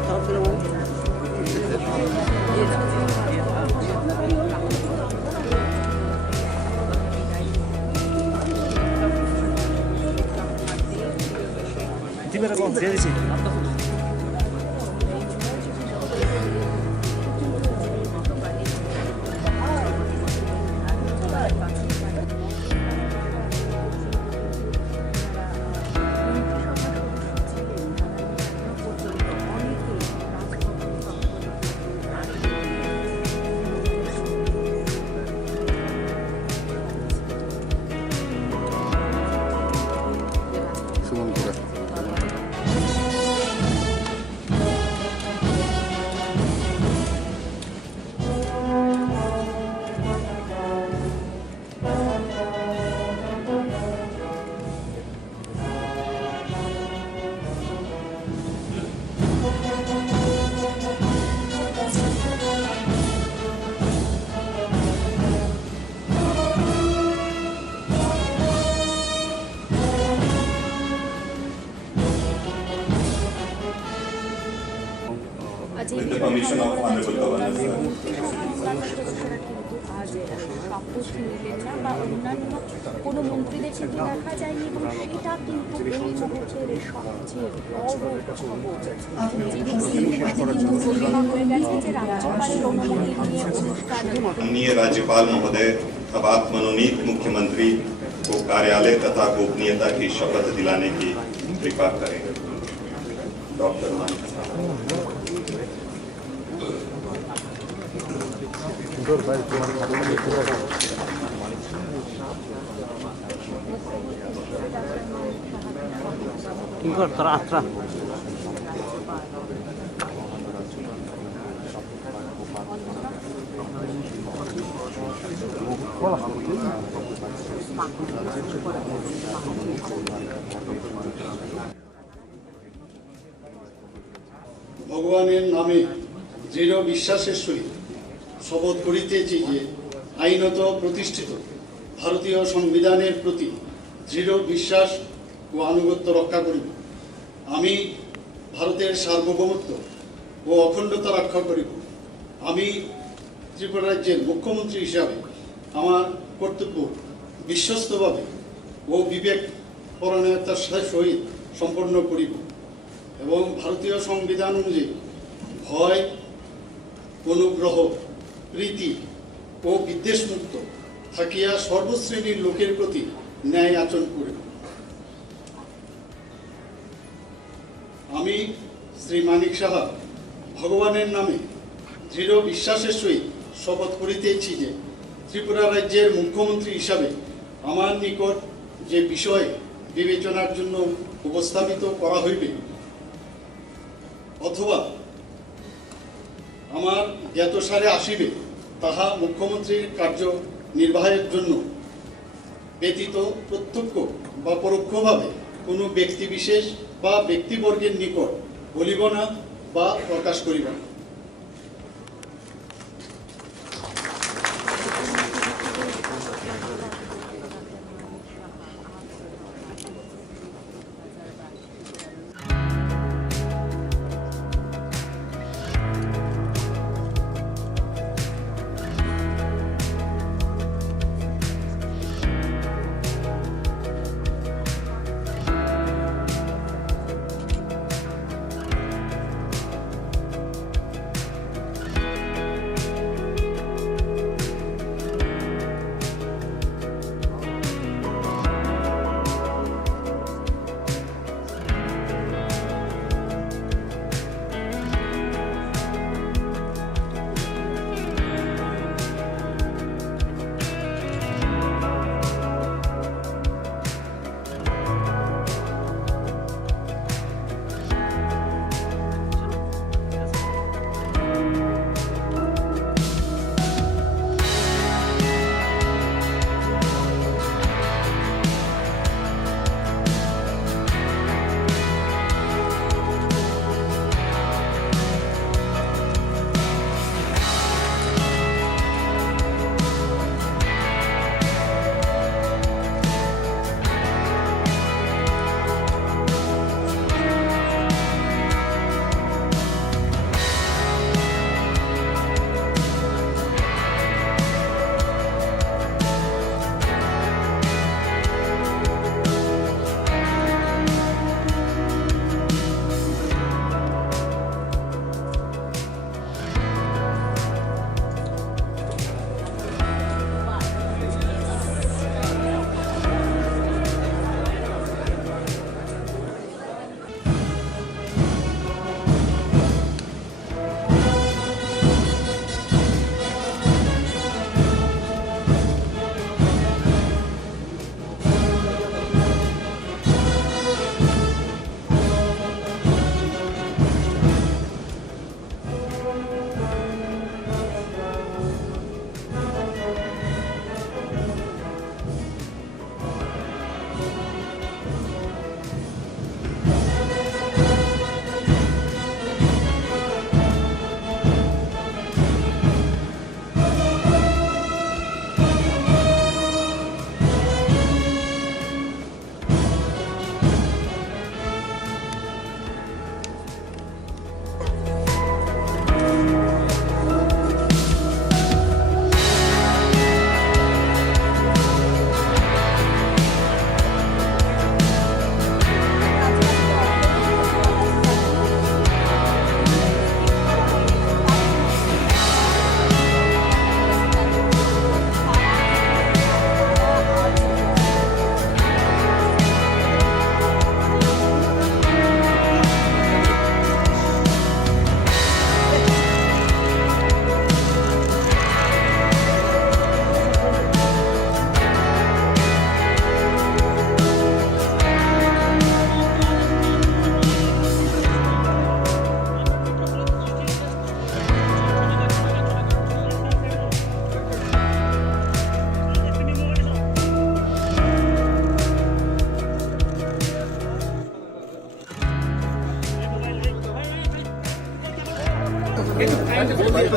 খারাপ করে বলুন। জিমের কম দিয়ে দিছি। সুমন করে। With the permission of Honorable Governor, sir. আজ শপথ নিলেন না বা অন্যান্য কোনো মন্ত্রীদের কিন্তু দেখা যায়নি এবং সেটা কিন্তু এই মুহূর্তের সবচেয়ে বড় খবর ঘোষণা হয়ে গেছে যে রাজ্যপালের অনুমতি নিয়ে অনুষ্ঠান माननीय राज्यपाल महोदय अब आप मनोनीत मुख्यमंत्री को कार्यालय तथा गोपनीयता की शपथ दिलाने की कृपा करें। डॉक्टर मानिक কিঙ্কর তোরা আত্রা ভগবানের নামে দৃঢ় বিশ্বাসের সহিত শপথ করিতেছি যে আইনত প্রতিষ্ঠিত ভারতীয় সংবিধানের প্রতি দৃঢ় বিশ্বাস ও আনুগত্য রক্ষা করিব। আমি ভারতের সার্বভৌমত্ব ও অখণ্ডতা রক্ষা করিব। আমি ত্রিপুরা রাজ্যের মুখ্যমন্ত্রী হিসাবে আমার কর্তব্য বিশ্বস্তভাবে ও বিবেক পরায়ণতার সহিত সম্পন্ন করিব এবং ভারতীয় সংবিধান অনুযায়ী ভয়, অনুগ্রহ, প্রীতি ও বিদ্বেষমুক্ত থাকিয়া সর্বশ্রেণীর লোকের প্রতি ন্যায় আচরণ করিব। আমি শ্রী মানিক সাহা ভগবানের নামে দৃঢ় বিশ্বাসের সহিত শপথ করিতেছি যে ত্রিপুরা রাজ্যের মুখ্যমন্ত্রী হিসাবে আমার নিকট যে বিষয় বিবেচনার জন্য উপস্থাপিত করা হইবে অথবা আমার জ্ঞাতসারে আসিবে তাহা মুখ্যমন্ত্রীর কার্য নির্বাহের জন্য ব্যতীত প্রত্যক্ষ বা পরোক্ষভাবে কোনো ব্যক্তিবিশেষ বা ব্যক্তিবর্গের নিকট বলিব না বা প্রকাশ করিব না।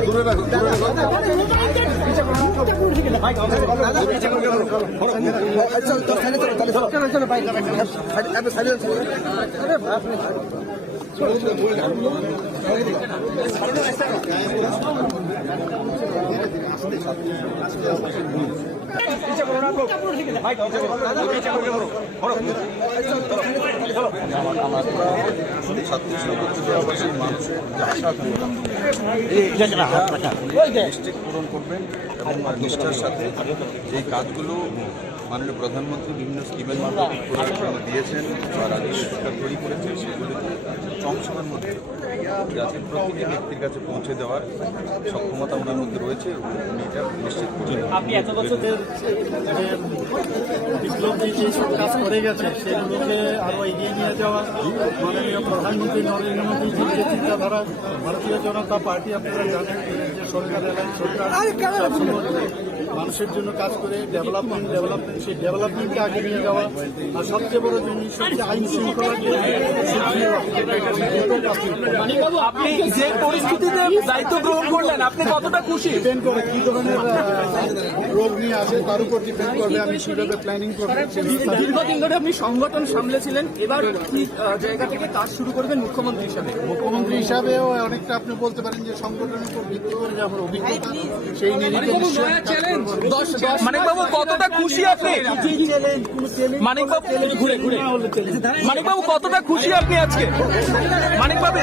দূরে রাখো, দূরে রাখো। নিশ্চিত পূরণ করবেন এবং নিষ্ঠার সাথে এই কাজগুলো মাননীয় প্রধানমন্ত্রী বিভিন্ন স্কিমের মাধ্যমে দিয়েছেন বা রাজ্য সরকার তৈরি করেছেন, সেগুলোকে কম সময়ের মধ্যে যাতে প্রতিটি ব্যক্তির কাছে পৌঁছে দেওয়ার সক্ষমতা ওনার মধ্যে রয়েছে, উনি এটা নিশ্চিত করছেন। আপনি এত বছর বিপ্লবী যেসব কাজ করে গেছে সেগুলোকে আরো এগিয়ে নিয়ে যাওয়া, মাননীয় প্রধানমন্ত্রী নরেন্দ্র মোদীজির যে চিন্তাধারা, ভারতীয় জনতা পার্টি আপনারা জানেন যে সরকার মানুষের জন্য কাজ করে ডেভেলপমেন্ট সেই ডেভেলপমেন্টকে আগে নিয়ে যাওয়া, আর সবচেয়ে বড় জিনিস হচ্ছে আইন শৃঙ্খলার আপনি যে পরিস্থিতিতে দায়িত্ব গ্রহণ করলেন, আপনি কতটা খুশি? ডিপেন্ড করে কি ধরনের রোগ নিয়ে আসে তার উপর ডিপেন্ড করবে আমি কিভাবে প্ল্যানিং করবো। দীর্ঘদিন ধরে আপনি সংগঠন সামলেছিলেন, এবার কি জায়গা থেকে কাজ শুরু করবেন মুখ্যমন্ত্রী হিসাবে? মুখ্যমন্ত্রী হিসাবেও অনেকটা আপনি বলতে পারেন যে সংগঠনের উপর ভিত্তি করে যে আমার অভিজ্ঞতা সেই নিরিখে মানিকবাবু কতটা খুশি আপনি? মানিকবাবু ঘুরে ঘুরে মানিকবাবু কতটা খুশি আপনি আজকে? মানিকবাবু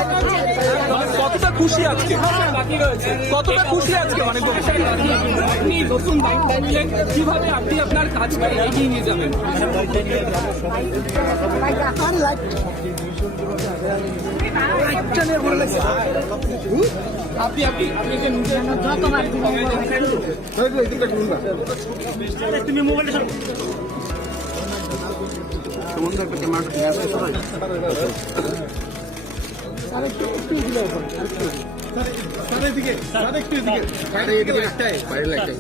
কতটা খুশি আজকে? কতটা খুশি আজকে মানিকবাবু? আপনি নতুন দায়িত্ব নিলেন, কিভাবে আপনি আপনার কাজকে এগিয়ে নিয়ে যাবেন? আপনি আপনি আপনি যে তুমি মোবাইলটা সমুদ্র একটা ক্যামেরাটা ঠিক আছে সবাই এদিকে একটু এদিকে এদিকে একটাই বাইরের একটাই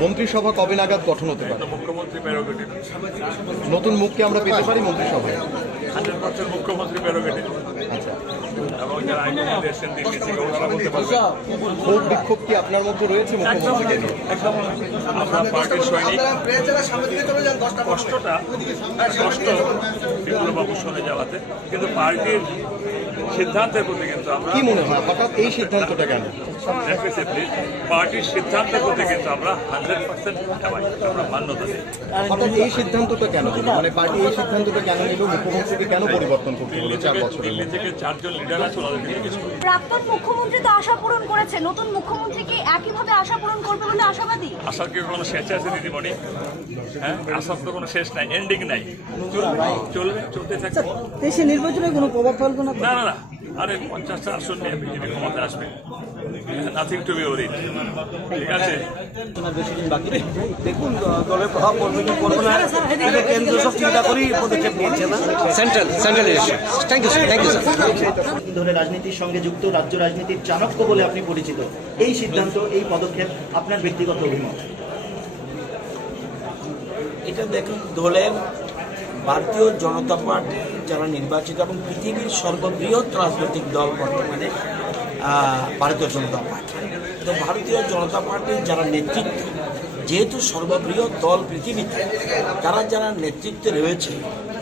মন্ত্রিসভা কবে নাগাদ গঠন হতে পারে? মুখ্যমন্ত্রী প্রেরোগেটিভ, নতুন মুখকে আমরা পেতে পারি মন্ত্রিসভায়? 100% মুখ্যমন্ত্রী প্রেরোগেটিভ। আচ্ছা, এবং যারা আইন নির্দেশন দিয়েছে ওনারা বলতে পারবে। ক্ষোভ বিক্ষোভ কি আপনার মধ্যে রয়েছে মুখ্যমন্ত্রীকে নিয়ে? একদম আমরা পার্টির সৈনিক, কষ্টটা কষ্ট বিপ্লববাবু সরে যাওয়াতে, কিন্তু পার্টির সিদ্ধান্তের প্রতি কিন্তু আমরা কি মনে হয় হঠাৎ এই সিদ্ধান্তটা কেন? পার্টির সিদ্ধান্তের প্রতি কিন্তু আমরা 100% আমরা মান্যতা দিই। হঠাৎ এই সিদ্ধান্তটা কেন? মানে পার্টি এই সিদ্ধান্তটা কেন নিল? মুখ্যমন্ত্রীকে কেন পরিবর্তন করতে হলো 4 বছরের দিল্লি মধ্যে? থেকে 4 জন লিডার আছে, ওনাদেরকে জিজ্ঞেস করি। প্রাক্তন মুখ্যমন্ত্রী তো আশা পূরণ করেছে, নতুন মুখ্যমন্ত্রী কি একইভাবে আশা পূরণ করবে বলে আশাবাদী? আশার কি কোনো শেষ আছে দিদিমণি? হ্যাঁ, আশার তো কোনো শেষ নাই, এন্ডিং নাই, চলবে চলতে থাকবে। দেশে নির্বাচনে কোনো প্রভাব ফেলবে না? না না না, আরে 50টা আসন নিয়ে বিজেপি ক্ষমতা আসবে, নাথিং টু বি ওরিড, ঠিক আছে? বেশি দিন বাকি নেই, দেখুন দলের প্রভাব পড়বে কি পড়বে না, এটা কেন্দ্র সব চিন্তা করেই পদক্ষেপ নিয়েছে না সেন্ট্রাল থ্যাংক ইউ স্যার। ধরে রাজনীতির সঙ্গে যুক্ত, রাজ্য রাজনীতির চাণক্য বলে আপনি পরিচিত, এই সিদ্ধান্ত, এই পদক্ষেপ আপনার ব্যক্তিগত অভিমত? এটা দেখুন, দলের ভারতীয় জনতা পার্টি যারা নির্বাচিত এবং পৃথিবীর সর্ববৃহৎ রাজনৈতিক দল বর্তমানে ভারতীয় জনতা পার্টি। তো ভারতীয় জনতা পার্টির যারা নেতৃত্ব, যেহেতু সর্ববৃহৎ দল পৃথিবীতে, তারা যারা নেতৃত্বে রয়েছে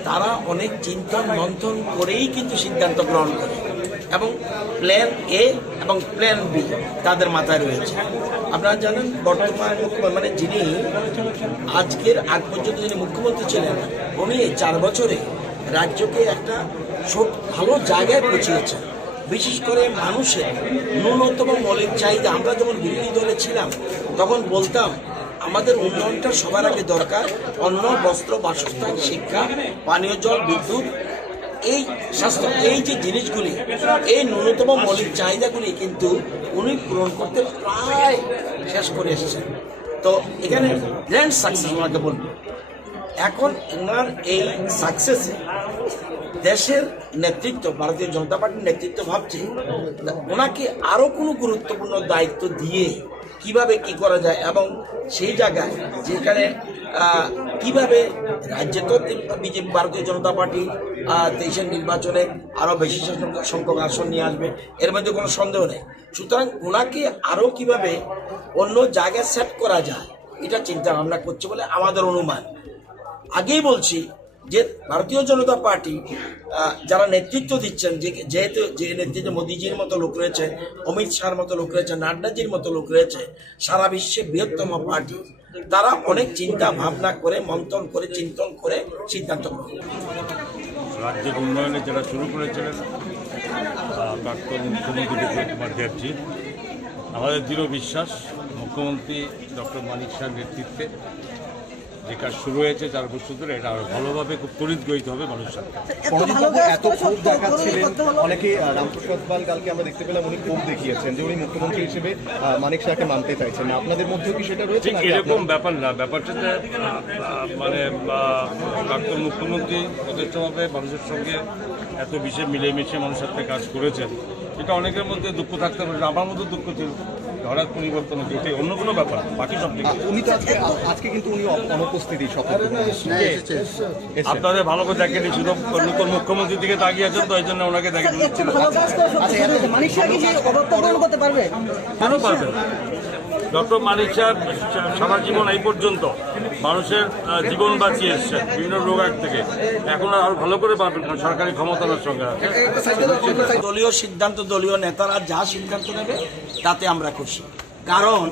তারা অনেক চিন্তন মন্থন করেই কিন্তু সিদ্ধান্ত গ্রহণ করে, এবং প্ল্যান এ এবং প্ল্যান বি তাদের মাথায় রয়েছে। আপনারা জানেন বর্তমান মানে যিনি আজকের আগ পর্যন্ত যিনি মুখ্যমন্ত্রী ছিলেন, উনি 4 বছরে রাজ্যকে একটা ভালো জায়গায় পৌঁছিয়েছেন। বিশেষ করে মানুষের ন্যূনতম মৌলিক চাহিদা, আমরা যখন বিরোধী দলে ছিলাম তখন বলতাম আমাদের উন্নয়নটা সবার আগে দরকার, অন্ন, বস্ত্র, বাসস্থান, শিক্ষা, পানীয় জল, বিদ্যুৎ, এই স্বাস্থ্য, এই যে জিনিসগুলি, এই ন্যূনতম মৌলিক চাহিদাগুলি কিন্তু উনি পূরণ করতে প্রায় শেষ করে এসেছেন। তো এখানে গ্র্যান্ড সাকসেস ওনাকে বলব। এখন ওনার এই সাকসেসে দেশের নেতৃত্ব, ভারতীয় জনতা পার্টির নেতৃত্ব ভাবছে ওনাকে আরো কোনো গুরুত্বপূর্ণ দায়িত্ব দিয়ে কিভাবে কি করা যায় এবং সেই জায়গায় যেখানে কিভাবে রাজ্যে তো বিজেপি ভারতীয় জনতা পার্টি 23-এর নির্বাচনে আরও বেশি সংখ্যক আসন নিয়ে আসবে, এর মধ্যে কোনো সন্দেহ নেই। সুতরাং ওনাকে আরও কিভাবে অন্য জায়গায় সেট করা যায় এটা চিন্তা ভাবনা করছে বলে আমাদের অনুমান। আগেই বলছি যে ভারতীয় জনতা পার্টি যারা নেতৃত্ব দিচ্ছেন, যেহেতু যে নেতৃত্বে মোদিজির মতো লোক রয়েছে, অমিত শাহর মতো লোক রয়েছে, নাড্ডাজির মতো লোক রয়েছে, সারা বিশ্বে বৃহত্তম পার্টি, তারা অনেক চিন্তা ভাবনা করে, মন্থন করে, চিন্তন করে সিদ্ধান্ত গ্রহণ করে। রাজ্যের উন্নয়নে যারা শুরু করেছিলেন প্রাক্তন মুখ্যমন্ত্রী বিপ্লব কুমার দেবজি, আমাদের দৃঢ় বিশ্বাস মুখ্যমন্ত্রী ডক্টর মানিক শাহের নেতৃত্বে যে কাজ শুরু হয়েছে 4 বছর ধরে, এটা আরো ভালোভাবে খুব ত্বরিত গতিতে হবে মানুষের সাথে। এত ক্ষোভ দেখাচ্ছিলেন অনেকে, রামপ্রসাদ পাল কালকে আমরা দেখতে পেলাম উনি ক্ষোভ দেখিয়েছেন যে উনি মুখ্যমন্ত্রী হিসেবে মানিক শাহকে মানতে চাইছেন না। আপনাদের মধ্যেও কি সেটা রয়েছে? ঠিক এরকম ব্যাপার না, ব্যাপারটা মানে প্রাক্তন মুখ্যমন্ত্রী যথেষ্টভাবে মানুষের সঙ্গে এত বিষয়ে মিলেমিশে মানুষের সাথে কাজ করেছেন, এটা অনেকের মধ্যে দুঃখ থাকতে পারে, আমার মধ্যে দুঃখ ছিল, হঠাৎ পরিবর্তন হচ্ছে, এটাই অন্য কোনো ব্যাপার, বাকি সব ঠিক আছে। উনি তো আজকে কিন্তু উনি অনুপস্থিতি আপনাদের ভালো করে দেখেনি, শুধু নতুন মুখ্যমন্ত্রীর দিকে তাকিয়ে আছেন, তো এই জন্য ওনাকে দেখে দিচ্ছিল। কেন পারবেন? ডক্টর মানিক শাহ সারা জীবন এই পর্যন্ত মানুষের জীবন বাঁচিয়ে এসছেন বিভিন্ন রোগ থেকে, এখন আর ভালো করে পারবেন কারণ সরকারি ক্ষমতার সঙ্গে আছে। দলীয় সিদ্ধান্ত, দলীয় নেতারা যা সিদ্ধান্ত নেবে তাতে আমরা খুশি, কারণ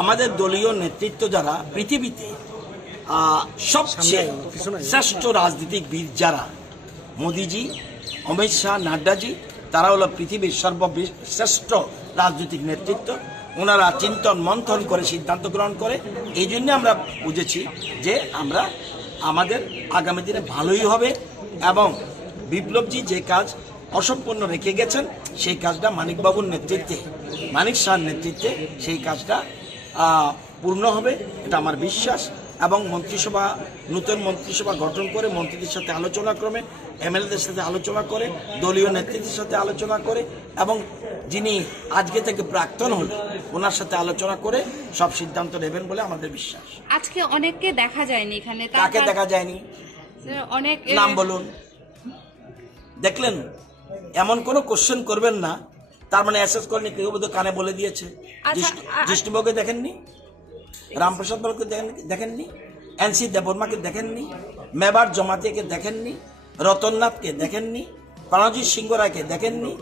আমাদের দলীয় নেতৃত্ব যারা পৃথিবীতে সবচেয়ে শ্রেষ্ঠ রাজনীতিবিদ যারা, মোদিজি, অমিত শাহ, নাড্ডাজি, তারা হলো পৃথিবীর সর্বশ্রেষ্ঠ রাজনৈতিক নেতৃত্ব। ওনারা চিন্তন মন্থন করে সিদ্ধান্ত গ্রহণ করে, এই জন্য আমরা বুঝেছি যে আমরা আমাদের আগামী দিনে ভালোই হবে এবং বিপ্লবজি যে কাজ অসম্পূর্ণ রেখে গেছেন সেই কাজটা মানিকবাবুর নেতৃত্বে, মানিক শাহর নেতৃত্বে সেই কাজটা পূর্ণ হবে, এটা আমার বিশ্বাস। এবং মন্ত্রিসভা, নতুন মন্ত্রিসভা গঠন করে মন্ত্রীদের সাথে আলোচনা ক্রমে, এমএলএদের সাথে আলোচনা করে, দলীয় নেতৃত্বের সাথে আলোচনা করে এবং যিনি আজকে থেকে প্রাক্তন হল ওনার সাথে আলোচনা করে সব সিদ্ধান্ত নেবেন বলে আমাদের বিশ্বাস। আজকে অনেককে দেখা যায়নি এখানে, কাকে দেখা যায়নি? অনেক নাম বলুন। দেখলেন, এমন কোনো কোশ্চেন করবেন না তার মানে অ্যাসেস করেনি, কেউ বোধহয় কানে বলে দিয়েছে। জিষ্ণুবাবুকে দেখেননি, রামপ্রসাদ পালকে দেখেননি, এনসি দেববর্মাকে দেখেননি, মেবার জমাতিয়াকে দেখেননি, রতননাথকে দেখেননি, প্রণজিৎ সিংহ রায়কে দেখেননি,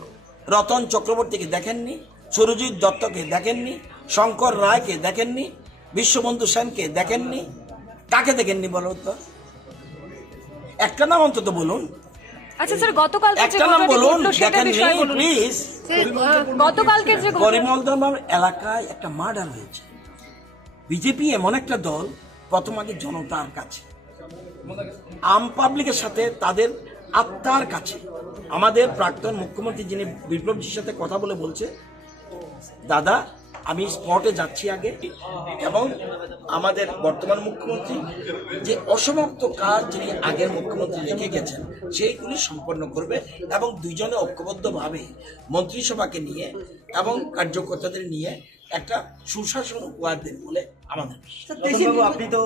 রতন চক্রবর্তীকে দেখেননি, সুরজিৎ দত্তকে দেখেননি, শঙ্কর রায়কে দেখেননি, বিশ্ববন্ধু সেনকে দেখেননি। কাকে দেখেননি বলো তো? একটা নাম অন্তত বলুন। আচ্ছা স্যার, গতকালকে একটা নাম বলুন, দেখেননি প্লিজ। গতকালকে যে করিমগঞ্জ এলাকায় একটা মার্ডার হয়েছে। বিজেপি এমন একটা দল, প্রথম আগে জনতার কাছে, আম পাবলিকের সাথে, তাদের আত্মার কাছে। আমাদের প্রাক্তন মুখ্যমন্ত্রী যিনি বিপ্লবজির সাথে কথা বলে বলছে, দাদা আমি স্পটে যাচ্ছি আগে, এবং আমাদের বর্তমান মুখ্যমন্ত্রী যে অসমাপ্ত কাজ যিনি আগের মুখ্যমন্ত্রী রেখে গেছেন সেইগুলি সম্পন্ন করবে এবং দুইজনে ঐক্যবদ্ধভাবে মন্ত্রিসভাকে নিয়ে এবং কার্যকর্তাদের নিয়ে একটা সুশাসন উপহার দেন বলে আমাদের। রতনবাবু, আপনি তো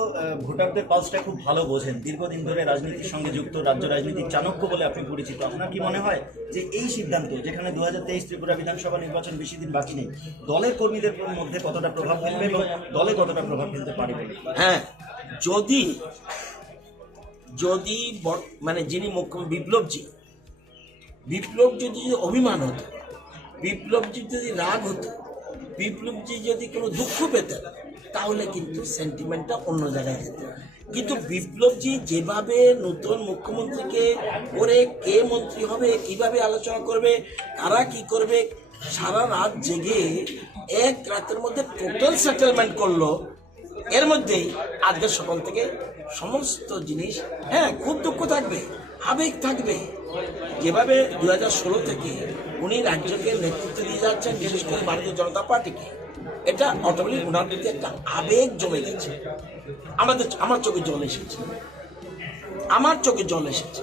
ভোটারদের পালসটা খুব ভালো বোঝেন, দীর্ঘদিন ধরে রাজনীতির সঙ্গে যুক্ত, রাজ্য রাজনীতির চাণক্য বলে আপনি পরিচিত। আপনার কি মনে হয় যে এই সিদ্ধান্ত, যেখানে 2023 ত্রিপুরা বিধানসভা নির্বাচন বেশি দিন বাকি নেই, দলের কর্মীদের মধ্যে কতটা প্রভাব ফেলবে এবং দলে কতটা প্রভাব ফেলতে পারে? হ্যাঁ, যদি মানে যিনি বিপ্লবজি যদি অভিমান হতো, বিপ্লবজি যদি রাগ হতো, বিপ্লবজি যদি কোনো দুঃখ পেতেন, তাহলে কিন্তু সেন্টিমেন্টটা অন্য জায়গায় যেত। কিন্তু বিপ্লবজি যেভাবে নতুন মুখ্যমন্ত্রীকে করে, কে মন্ত্রী হবে, কিভাবে আলোচনা করবে, কারা কি করবে, সারা রাত জেগে এক রাতের মধ্যে টোটাল সেটেলমেন্ট করলো। এর মধ্যেই আজকে সকাল থেকে সমস্ত জিনিস, হ্যাঁ খুব দুঃখ থাকবে, আবেগ থাকবে। যেভাবে 2016 থেকে উনি রাজ্যকে নেতৃত্ব দিয়ে যাচ্ছেন, বিশেষ করে ভারতীয় জনতা পার্টিকে, এটা অটোমেটিক ওনার প্রতি একটা আবেগ জমে গেছে। আমার চোখে জল এসেছে, আমার চোখে জল এসেছে।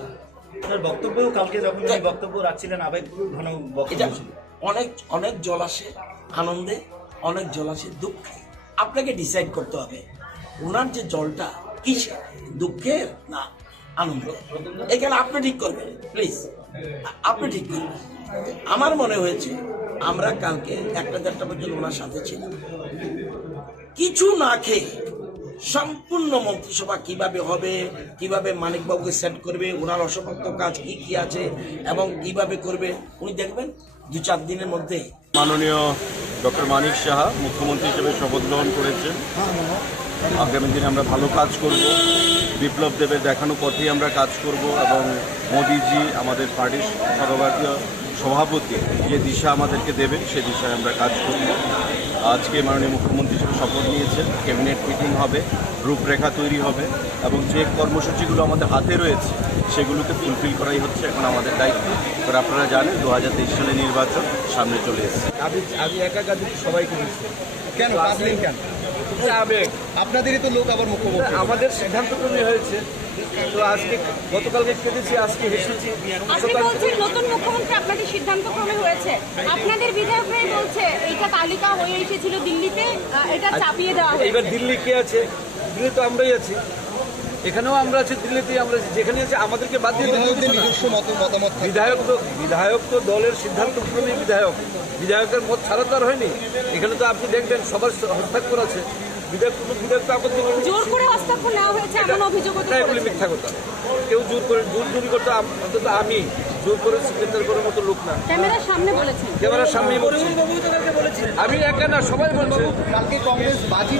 আপনার বক্তব্যও কালকে যখন বক্তব্য রাখছিলেন, আবেগ ঘন বক্তব্য ছিল। অনেক অনেক জল আসে আনন্দে, অনেক জল আছে দুঃখে। আপনাকে ডিসাইড করতে হবে ওনার যে জলটা কিসে, দুঃখের না আনন্দ। এখানে আপনি ঠিক করবেন, প্লিজ আপনি ঠিক করবেন। আমার মনে হয়েছে আমরা কালকে 1-1:30 পর্যন্ত ওনার সাথে ছিলাম, কিছু না খেয়ে সম্পূর্ণ মন্ত্রিসভা কিভাবে হবে, কিভাবে মানিকবাবুকে সেট করবে, ওনার অসমাপ্ত কাজ কি কি আছে এবং কিভাবে করবে উনি দেখবেন 2-4 দিনের মধ্যে। মাননীয় ডক্টর মানিক সাহা মুখ্যমন্ত্রী হিসেবে শপথ গ্রহণ করেছেন। আগামী দিনে আমরা ভালো কাজ করব, বিপ্লব দেবের দেখানো পথেই আমরা কাজ করব এবং মোদিজি আমাদের পার্টির সর্বভারতীয় সভাপতি যে দিশা আমাদেরকে দেবেন সে দিশায় আমরা কাজ করব। আজকে মাননীয় মুখ্যমন্ত্রী হিসেবে শপথ নিয়েছেন, ক্যাবিনেট মিটিং হবে, রূপরেখা তৈরি হবে এবং যে কর্মসূচিগুলো আমাদের হাতে রয়েছে সেগুলোকে ফুলফিল করাই হচ্ছে এখন আমাদের দায়িত্ব। এবার আপনারা জানেন 2023 সালে নির্বাচন সামনে চলে এসেছে। আজ একা সবাইকে দিচ্ছে কেন, কাঁদলেন কেন? আবেগ, আপনাদেরই তো লোক আবার মুখ্যমন্ত্রী। আমাদের সিদ্ধান্তক্রমে হয়েছে, তো আজকে গতকালকে কেটেছি, আজকে হেসেছি। আপনি বলছেন নতুন মুখ্যমন্ত্রী আপনাদের সিদ্ধান্তক্রমে হয়েছে, আপনাদের বিধায়করাই বলছে এইটা তালিকা হয়ে এসেছিল দিল্লিতে, এটা চাপিয়ে দেওয়া হয়েছে। এবার দিল্লি কে আছে? দিল্লি তো আমরাই আছি, এখানেও আমরা আছি, দিল্লিতেই আমরা আছি, যেখানে আছে আমাদেরকে বাদ দিয়ে নিজস্ব মতামত। বিধায়ক তো দলের সিদ্ধান্তক্রমে বিধায়কের মত ছাড়া তো আর হয়নি। এখানে তো আপনি দেখবেন সবার হস্তাক্ষর আছে, বিধায়ক তো আপত্তি করবে। জোর করে হস্তাক্ষর নেওয়া হয়েছে এমন অভিযোগ এগুলি মিথ্যা কথা। কেউ জোর করতে অন্তত আমি জোর করে সিগনেচার করার মতো লোক না। ক্যামেরার সামনে বলেছেন, ক্যামেরার সামনেই বলছি, আমি একা না, সবাই বলছে। কালকে কংগ্রেস বাজি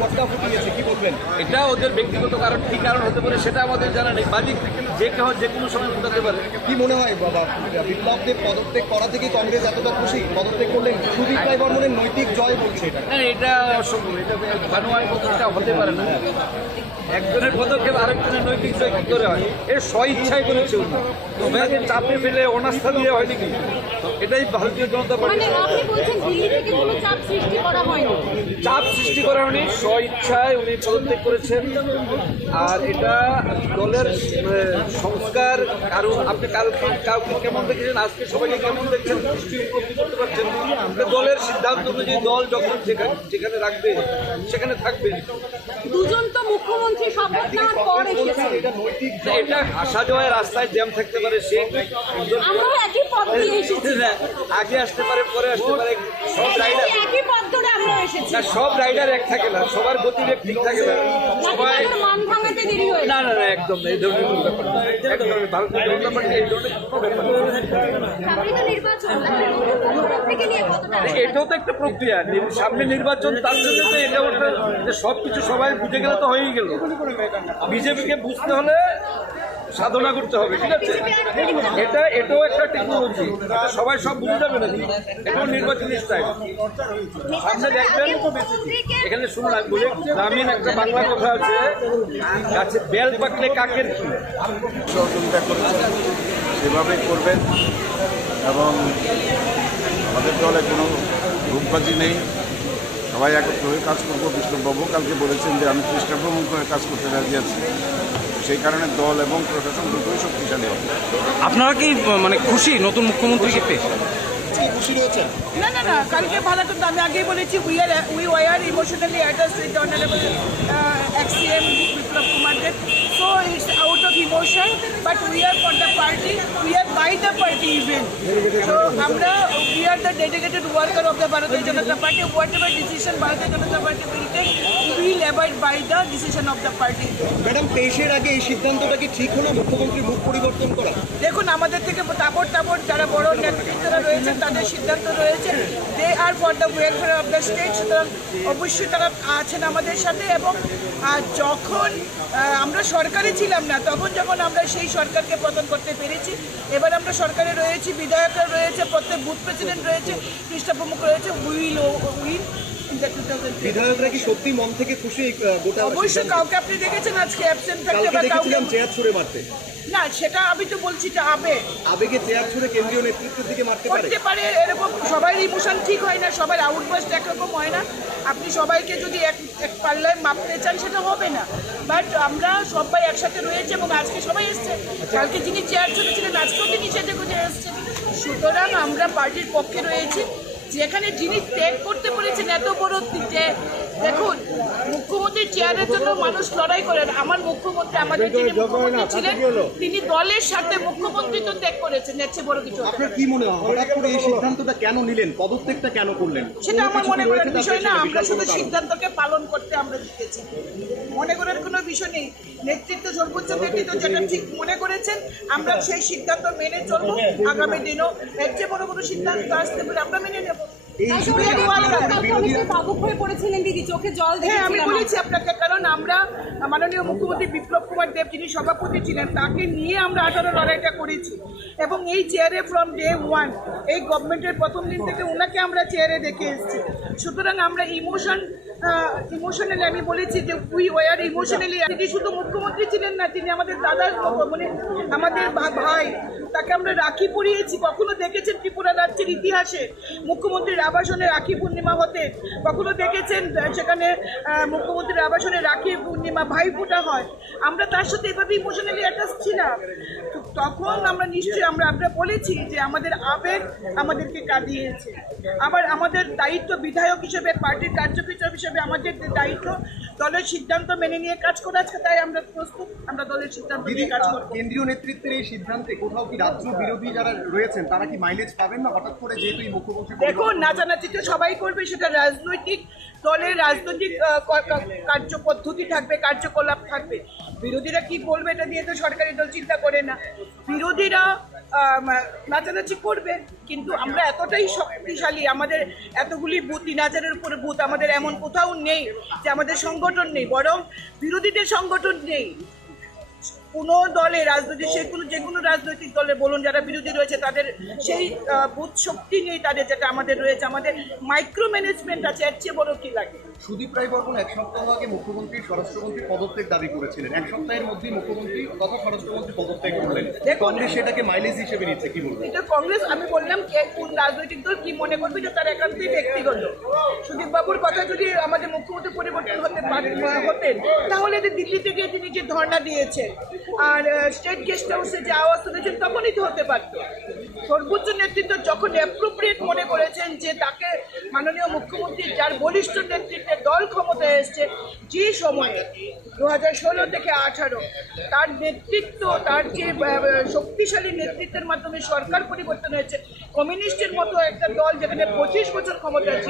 পটকা ফুটিয়েছে, কি বলবেন? এটা ওদের ব্যক্তিগত কারণ, কি কারণ হতে পারে সেটা আমাদের জানা নেই। বাজি যে কোনো সময় ফুটাতে পারে। কি মনে হয় বাবা, বিপ্লবদের পদত্যাগ করা থেকে কংগ্রেস এতটা খুশি? পদত্যাগ করলেন, সুদীপ রায় বর্মনের নৈতিক জয় বলছে এটা। এটা অসম্ভব, এটা বানোয়ারি পদক্ষেপ হতে পারে না। একজনের পদক্ষেপ আরেকজনের নৈতিক জয় কি করে হয়? এর স্ব ইচ্ছায় করেছে উনি, ওনাকে চাপে ফেলে অনাস্থা দিয়ে হয়নি কি? এটাই ভারতীয় জনতা পার্টি। মানে আপনি বলছেন দিল্লি থেকে কোনো চাপ সৃষ্টি করা হয়নি? চাপ সৃষ্টি করা হয়নি, স্ব ইচ্ছায় উনি পদত্যাগ করেছেন। আর এটা দলের সংস্কার। কারণ আপনি কাউকে কেমন দেখেছেন, আজকে সবাইকে কেমন দেখছেন নিশ্চয়ই উপলব্ধি করতে পারছেন। দলের সিদ্ধান্ত অনুযায়ী দল যখন যেখানে রাখবে সেখানে থাকবে। দুজন তো মুখ্যমন্ত্রী শপথ নেওয়ার পর এসেছে, এটা আসা যাওয়ার রাস্তায় জ্যাম থাকতে পারে, সে আমরা একই পথ দিয়ে এসেছি, আগে আসতে পারে পরে আসতে পারে। সব রাইডার একই পথ ধরে আমরা এসেছি, সব রাইডার এক থাকে না, সবার গতিবেগ ঠিক থাকে না, সবাই মান ভাঙাতে দেরি হয়েছে। না একদম না, এই ধরনের কোনো ব্যাপার না। একদম ভারতীয় জনতা পার্টি এই ধরনের কোনো ব্যাপার না। এটাও তো একটা প্রক্রিয়া, সামনে নির্বাচন, তার জন্য তো এটা ওটা সবকিছু সবাই বুঝে গেলে তো হয়েই গেল। বিজেপিকে বুঝতে হলে সাধনা করতে হবে, ঠিক আছে? এটাও একটা টেকনোলজি, সবাই সব বুঝে যাবে না, এটাও নির্বাচনী স্টাইল। সামনে দেখবেন, এখানে শুনুন আমি বলি, গ্রামীণ একটা বাংলা কথা আছে, গাছে বেল পাকলে কাকের কি। সহযোগিতা করেছেন সেভাবে করবেন এবং আমাদের দলে কোনো গ্রুপবাজি নেই, সবাই একত্র হয়ে কাজ করবো। বিষ্ণুবাবু কালকে বলেছেন যে আমি চেষ্টাভ্রমণ করে কাজ করতে রাজি আছি, সেই কারণে দল এবং প্রশাসন দুটোই শক্তিশালী হবে। আপনারা কি মানে খুশি নতুন মুখ্যমন্ত্রীকে পেয়ে? খুশি রয়েছেন? না, কালকে ভালো কিন্তু আমি আগেই বলেছি, we are emotionally attached with honourable ex-CM Biplab Kumar Deb, so it's out of emotion, but we are for the party, we are by the party even, so we are the dedicated worker of the Bharatiya Janata Party. Whatever decision Bharatiya Janata Party will take, we will abide by the decision of the party. Madam, পেশের আগে এই সিদ্ধান্তটা কি ঠিক হলো, মুখ্যমন্ত্রীর মুখ পরিবর্তন করা? দেখুন, আমাদের থেকে তাবড় যারা বড় নেতৃত্বরা রয়েছেন তাদের সিদ্ধান্ত রয়েছে, they are for the welfare of the state, সুতরাং অবশ্যই তারা আছেন আমাদের সাথে। এবং যখন আমরা সরকারে ছিলাম না, তখন যখন আমরা সেই সরকারকে পতন করতে পেরেছি, এবার আমরা সরকারে রয়েছি, বিধায়করা রয়েছে, প্রত্যেক বুথ প্রেসিডেন্ট রয়েছে, পৃষ্ঠা প্রমুখ রয়েছে, উইল বিধায়করা কি সত্যি মন থেকে খুশি? অবশ্যই। কাউকে আপনি দেখেছেন আজকে অ্যাবসেন্ট থাকতে বা কাউকে চেয়ার ছুড়ে মারতে? না, সেটা আমি তো বলছি, এটা আবেগে চেয়ার ছুড়ে কেন্দ্রীয় নেতৃত্বের দিকে মারতে পারে। এরকম সবাই ইমোশন ঠিক হয় না, সবার আউটবাস্ট একরকম হয় না। আপনি সবাইকে যদি এক পাল্লায় মাপতে চান সেটা হবে না, বাট আমরা সবাই একসাথে রয়েছে এবং আজকে সবাই এসছে। কালকে যিনি চেয়ার ছুড়েছিলেন আজকেও তিনি সেটা খুঁজে এসছেন, সুতরাং আমরা পার্টির পক্ষে রয়েছি। যেখানে যিনি ত্যাগ করতে পেরেছেন এত বড় যে দেখুন মুখ্যমন্ত্রীর চেয়ারের জন্য মানুষ লড়াই করেন। আমার মুখ্যমন্ত্রী আমাদের যিনি মুখ্যমন্ত্রী ছিলেন তিনি দলের সাথে মুখ্যমন্ত্রী তো ত্যাগ করেছেন, এর চেয়ে বড় কিছু। আপনার কি মনে হয় হঠাৎ করে এই সিদ্ধান্তটা কেন নিলেন, পদত্যাগটা কেন করলেন? সেটা আমার মনে করার বিষয় না, আমরা শুধু সিদ্ধান্তকে পালন করতে আমরা শিখেছি, মনে করার কোনো বিষয় নেই। নেতৃত্ব সর্বোচ্চ নেতৃত্ব যেটা ঠিক মনে করেছেন আমরা সেই সিদ্ধান্ত মেনে চলবো। আগামী দিনও এর চেয়ে বড় কোনো সিদ্ধান্ত আসতে পারে আমরা মেনে নেব। আমি বলেছি আপনাকে, কারণ আমরা মাননীয় মুখ্যমন্ত্রী বিপ্লব কুমার দেব যিনি সভাপতি ছিলেন তাকে নিয়ে আমরা 18 লড়াইটা করেছি এবং এই চেয়ারে ফ্রম ডে 1 এই গভর্নমেন্টের প্রথম দিন থেকে ওনাকে আমরা চেয়ারে দেখে এসেছি। সুতরাং আমরা ইমোশনালি আমি বলেছি যে উই ওয়ার ইমোশনালি। তিনি শুধু মুখ্যমন্ত্রী ছিলেন না, তিনি আমাদের দাদার মানে আমাদের ভাই, তাকে আমরা রাখি পরিয়েছি। কখনো দেখেছেন ত্রিপুরা রাজ্যের ইতিহাসে মুখ্যমন্ত্রীর আবাসনে রাখি পূর্ণিমা হতে? কখনো দেখেছেন সেখানে মুখ্যমন্ত্রীর আবাসনে রাখি পূর্ণিমা ভাইফোঁটা হয়? আমরা তার সাথে এভাবে ইমোশনালি অ্যাটাচ ছিলাম। তখন আমরা নিশ্চয়ই আমরা বলেছি যে আমাদের আবেগ আমাদেরকে কাঁদিয়েছে। আবার আমাদের দায়িত্ব বিধায়ক হিসেবে, পার্টির কার্যকর হিসেবে আমাদের দায়িত্ব দলের সিদ্ধান্ত মেনে নিয়ে কাজ করা আছে, তাই আমরা প্রস্তুত, আমরা দলের সিদ্ধান্ত নিয়ে কাজ করব। কেন্দ্রীয় নেতৃত্বের এই সিদ্ধান্তে কোথাও কি রাজ্য বিরোধী যারা রয়েছেন তারা কি মাইলেজ পাবেন না হঠাৎ করে, যেহেতু এই মুখ্যমন্ত্রী? দেখুন নাচানাচি তো সবাই করবে, সেটা রাজনৈতিক দলের রাজনৈতিক কার্যপদ্ধতি থাকবে, কার্যকলাপ থাকবে। বিরোধীরা কি বলবে এটা দিয়ে তো সরকারি দল চিন্তা করে না। বিরোধীরা নাচানাচি করবে, কিন্তু আমরা এতটাই শক্তিশালী, আমাদের এতগুলি বুথ 3000-এর উপরে বুথ, আমাদের এমন কোথাও নেই যে আমাদের সংগঠন নেই, বরং বিরোধীদের সংগঠন নেই। কোনো দলে রাজনৈতিক যে কোনো রাজনৈতিক দলে বলুন যারা বিরোধী রয়েছে তাদের সেই বুথ শক্তি নেই তাদের, যেটা আমাদের রয়েছে। আমাদের মাইক্রো ম্যানেজমেন্ট আছে, এর চেয়ে বড় কি লাগে? সুদীপ রায় বর্মন এক সপ্তাহ আগে মুখ্যমন্ত্রী স্বরাষ্ট্রমন্ত্রী পদত্যাগ দাবি করেছিলেন, এক সপ্তাহের মধ্যেই মুখ্যমন্ত্রী তথা স্বরাষ্ট্রমন্ত্রী পদত্যাগ করলেন। কংগ্রেস সেটাকে মাইলেজ হিসেবে নিচ্ছে, কি বলবেন? এটা কংগ্রেস, আমি বললাম কে কোন রাজনৈতিক দল কি মনে করবে যে তার একান্তই ব্যক্তিগত। সুদীপ বাবুর কথা যদি আমাদের মুখ্যমন্ত্রী পরিবর্তন হতেন তাহলে দিল্লি থেকে তিনি যে ধর্ণা দিয়েছেন আর স্টেট গেস্ট হাউসে যে আওয়াজ তুলেছেন তখনই তো হতে পারত। সর্বোচ্চ নেতৃত্ব যখন অ্যাপ্রোপ্রিয়েট মনে করেছেন যে তাকে মাননীয় মুখ্যমন্ত্রী যার বলিষ্ঠ নেতৃত্বে দল ক্ষমতায় এসছে, যে সময়ে 2016 থেকে 18 তার নেতৃত্ব, তার যে শক্তিশালী নেতৃত্বের মাধ্যমে সরকার পরিবর্তন হয়েছে, কমিউনিস্টের মতো একটা দল যেখানে 25 বছর ক্ষমতায়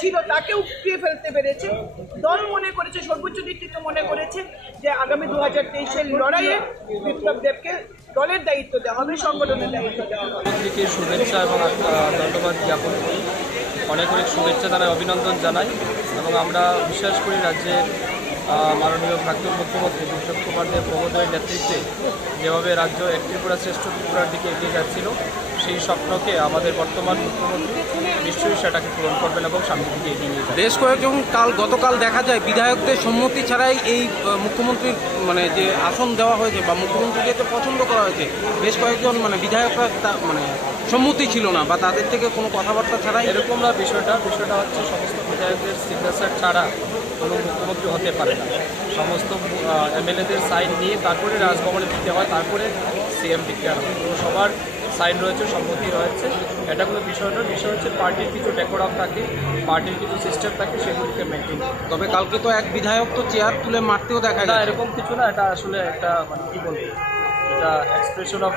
ছিল তাকে উপড়িয়ে ফেলতে পেরেছে। দল মনে করেছে, সর্বোচ্চ নেতৃত্ব মনে করেছে যে আগামী 2023-এর লড়াইয়ে বিপ্লব দেবকে দলের দায়িত্ব দেওয়া হবে, সংগঠনের দায়িত্ব দেওয়া হবে। প্রত্যেককে শুভেচ্ছা এবং ধন্যবাদ জ্ঞাপন করি, অনেক শুভেচ্ছা জানাই, অভিনন্দন জানাই এবং আমরা বিশ্বাস করি রাজ্যের মাননীয় প্রাক্তন মুখ্যমন্ত্রী বিপ্লব কুমার দেব মহোদয়ের নেতৃত্বে যেভাবে রাজ্য এক ত্রিপুরা শ্রেষ্ঠ ত্রিপুরার দিকে এগিয়ে যাচ্ছিল, সেই স্বপ্নকে আমাদের বর্তমান মুখ্যমন্ত্রী নিশ্চয়ই সেটাকে পূরণ করবেন এবং সামনের দিকে এগিয়ে নিয়ে যাবেন। বেশ কয়েকজন গতকাল দেখা যায় বিধায়কদের সম্মতি ছাড়াই এই মুখ্যমন্ত্রীর মানে যে আসন দেওয়া হয়েছে বা মুখ্যমন্ত্রীকে তো পছন্দ করা হয়েছে, বেশ কয়েকজন মানে বিধায়করা মানে সম্মতি ছিল না বা তাদের থেকে কোনো কথাবার্তা ছাড়াই এরকম না। বিষয়টা হচ্ছে সমস্ত বিধায়কদের সিগনেচার ছাড়া কোনো মুখ্যমন্ত্রী হতে পারে না। সমস্ত এমএলএদের সাইন নিয়ে তারপরে রাজভবনে দিতে হয়, তারপরে সিএম ডিক্লেয়ার হয়। তো সবার সাইন রয়েছে, সম্মতি রয়েছে, এটা কোনো বিষয় নয়। বিষয় হচ্ছে পার্টির কিছু ডেকোরাম থাকে, পার্টির কিছু সিস্টেম থাকে, সেগুলিকে মেনটেন। তবে কালকে তো এক বিধায়ক তো চেয়ার তুলে মারতেও দেখা যায়, এরকম কিছু না। এটা আসলে একটা মানে কী বলবো, এটা এক্সপ্রেশন অফ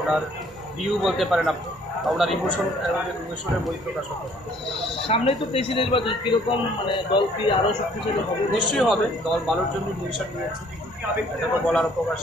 ওনার ভিউ বলতে পারেন আপনি, ওনার ইমোশনের বহিঃপ্রকাশ হতে। সামনেই তো কৃষি নির্বাচন, কীরকম মানে দল কি আরও শক্তিশালী হবে? নিশ্চয়ই হবে, দল ভালোর জন্য ডিসিশন নিয়েছে, এটা তো বলার অবকাশ।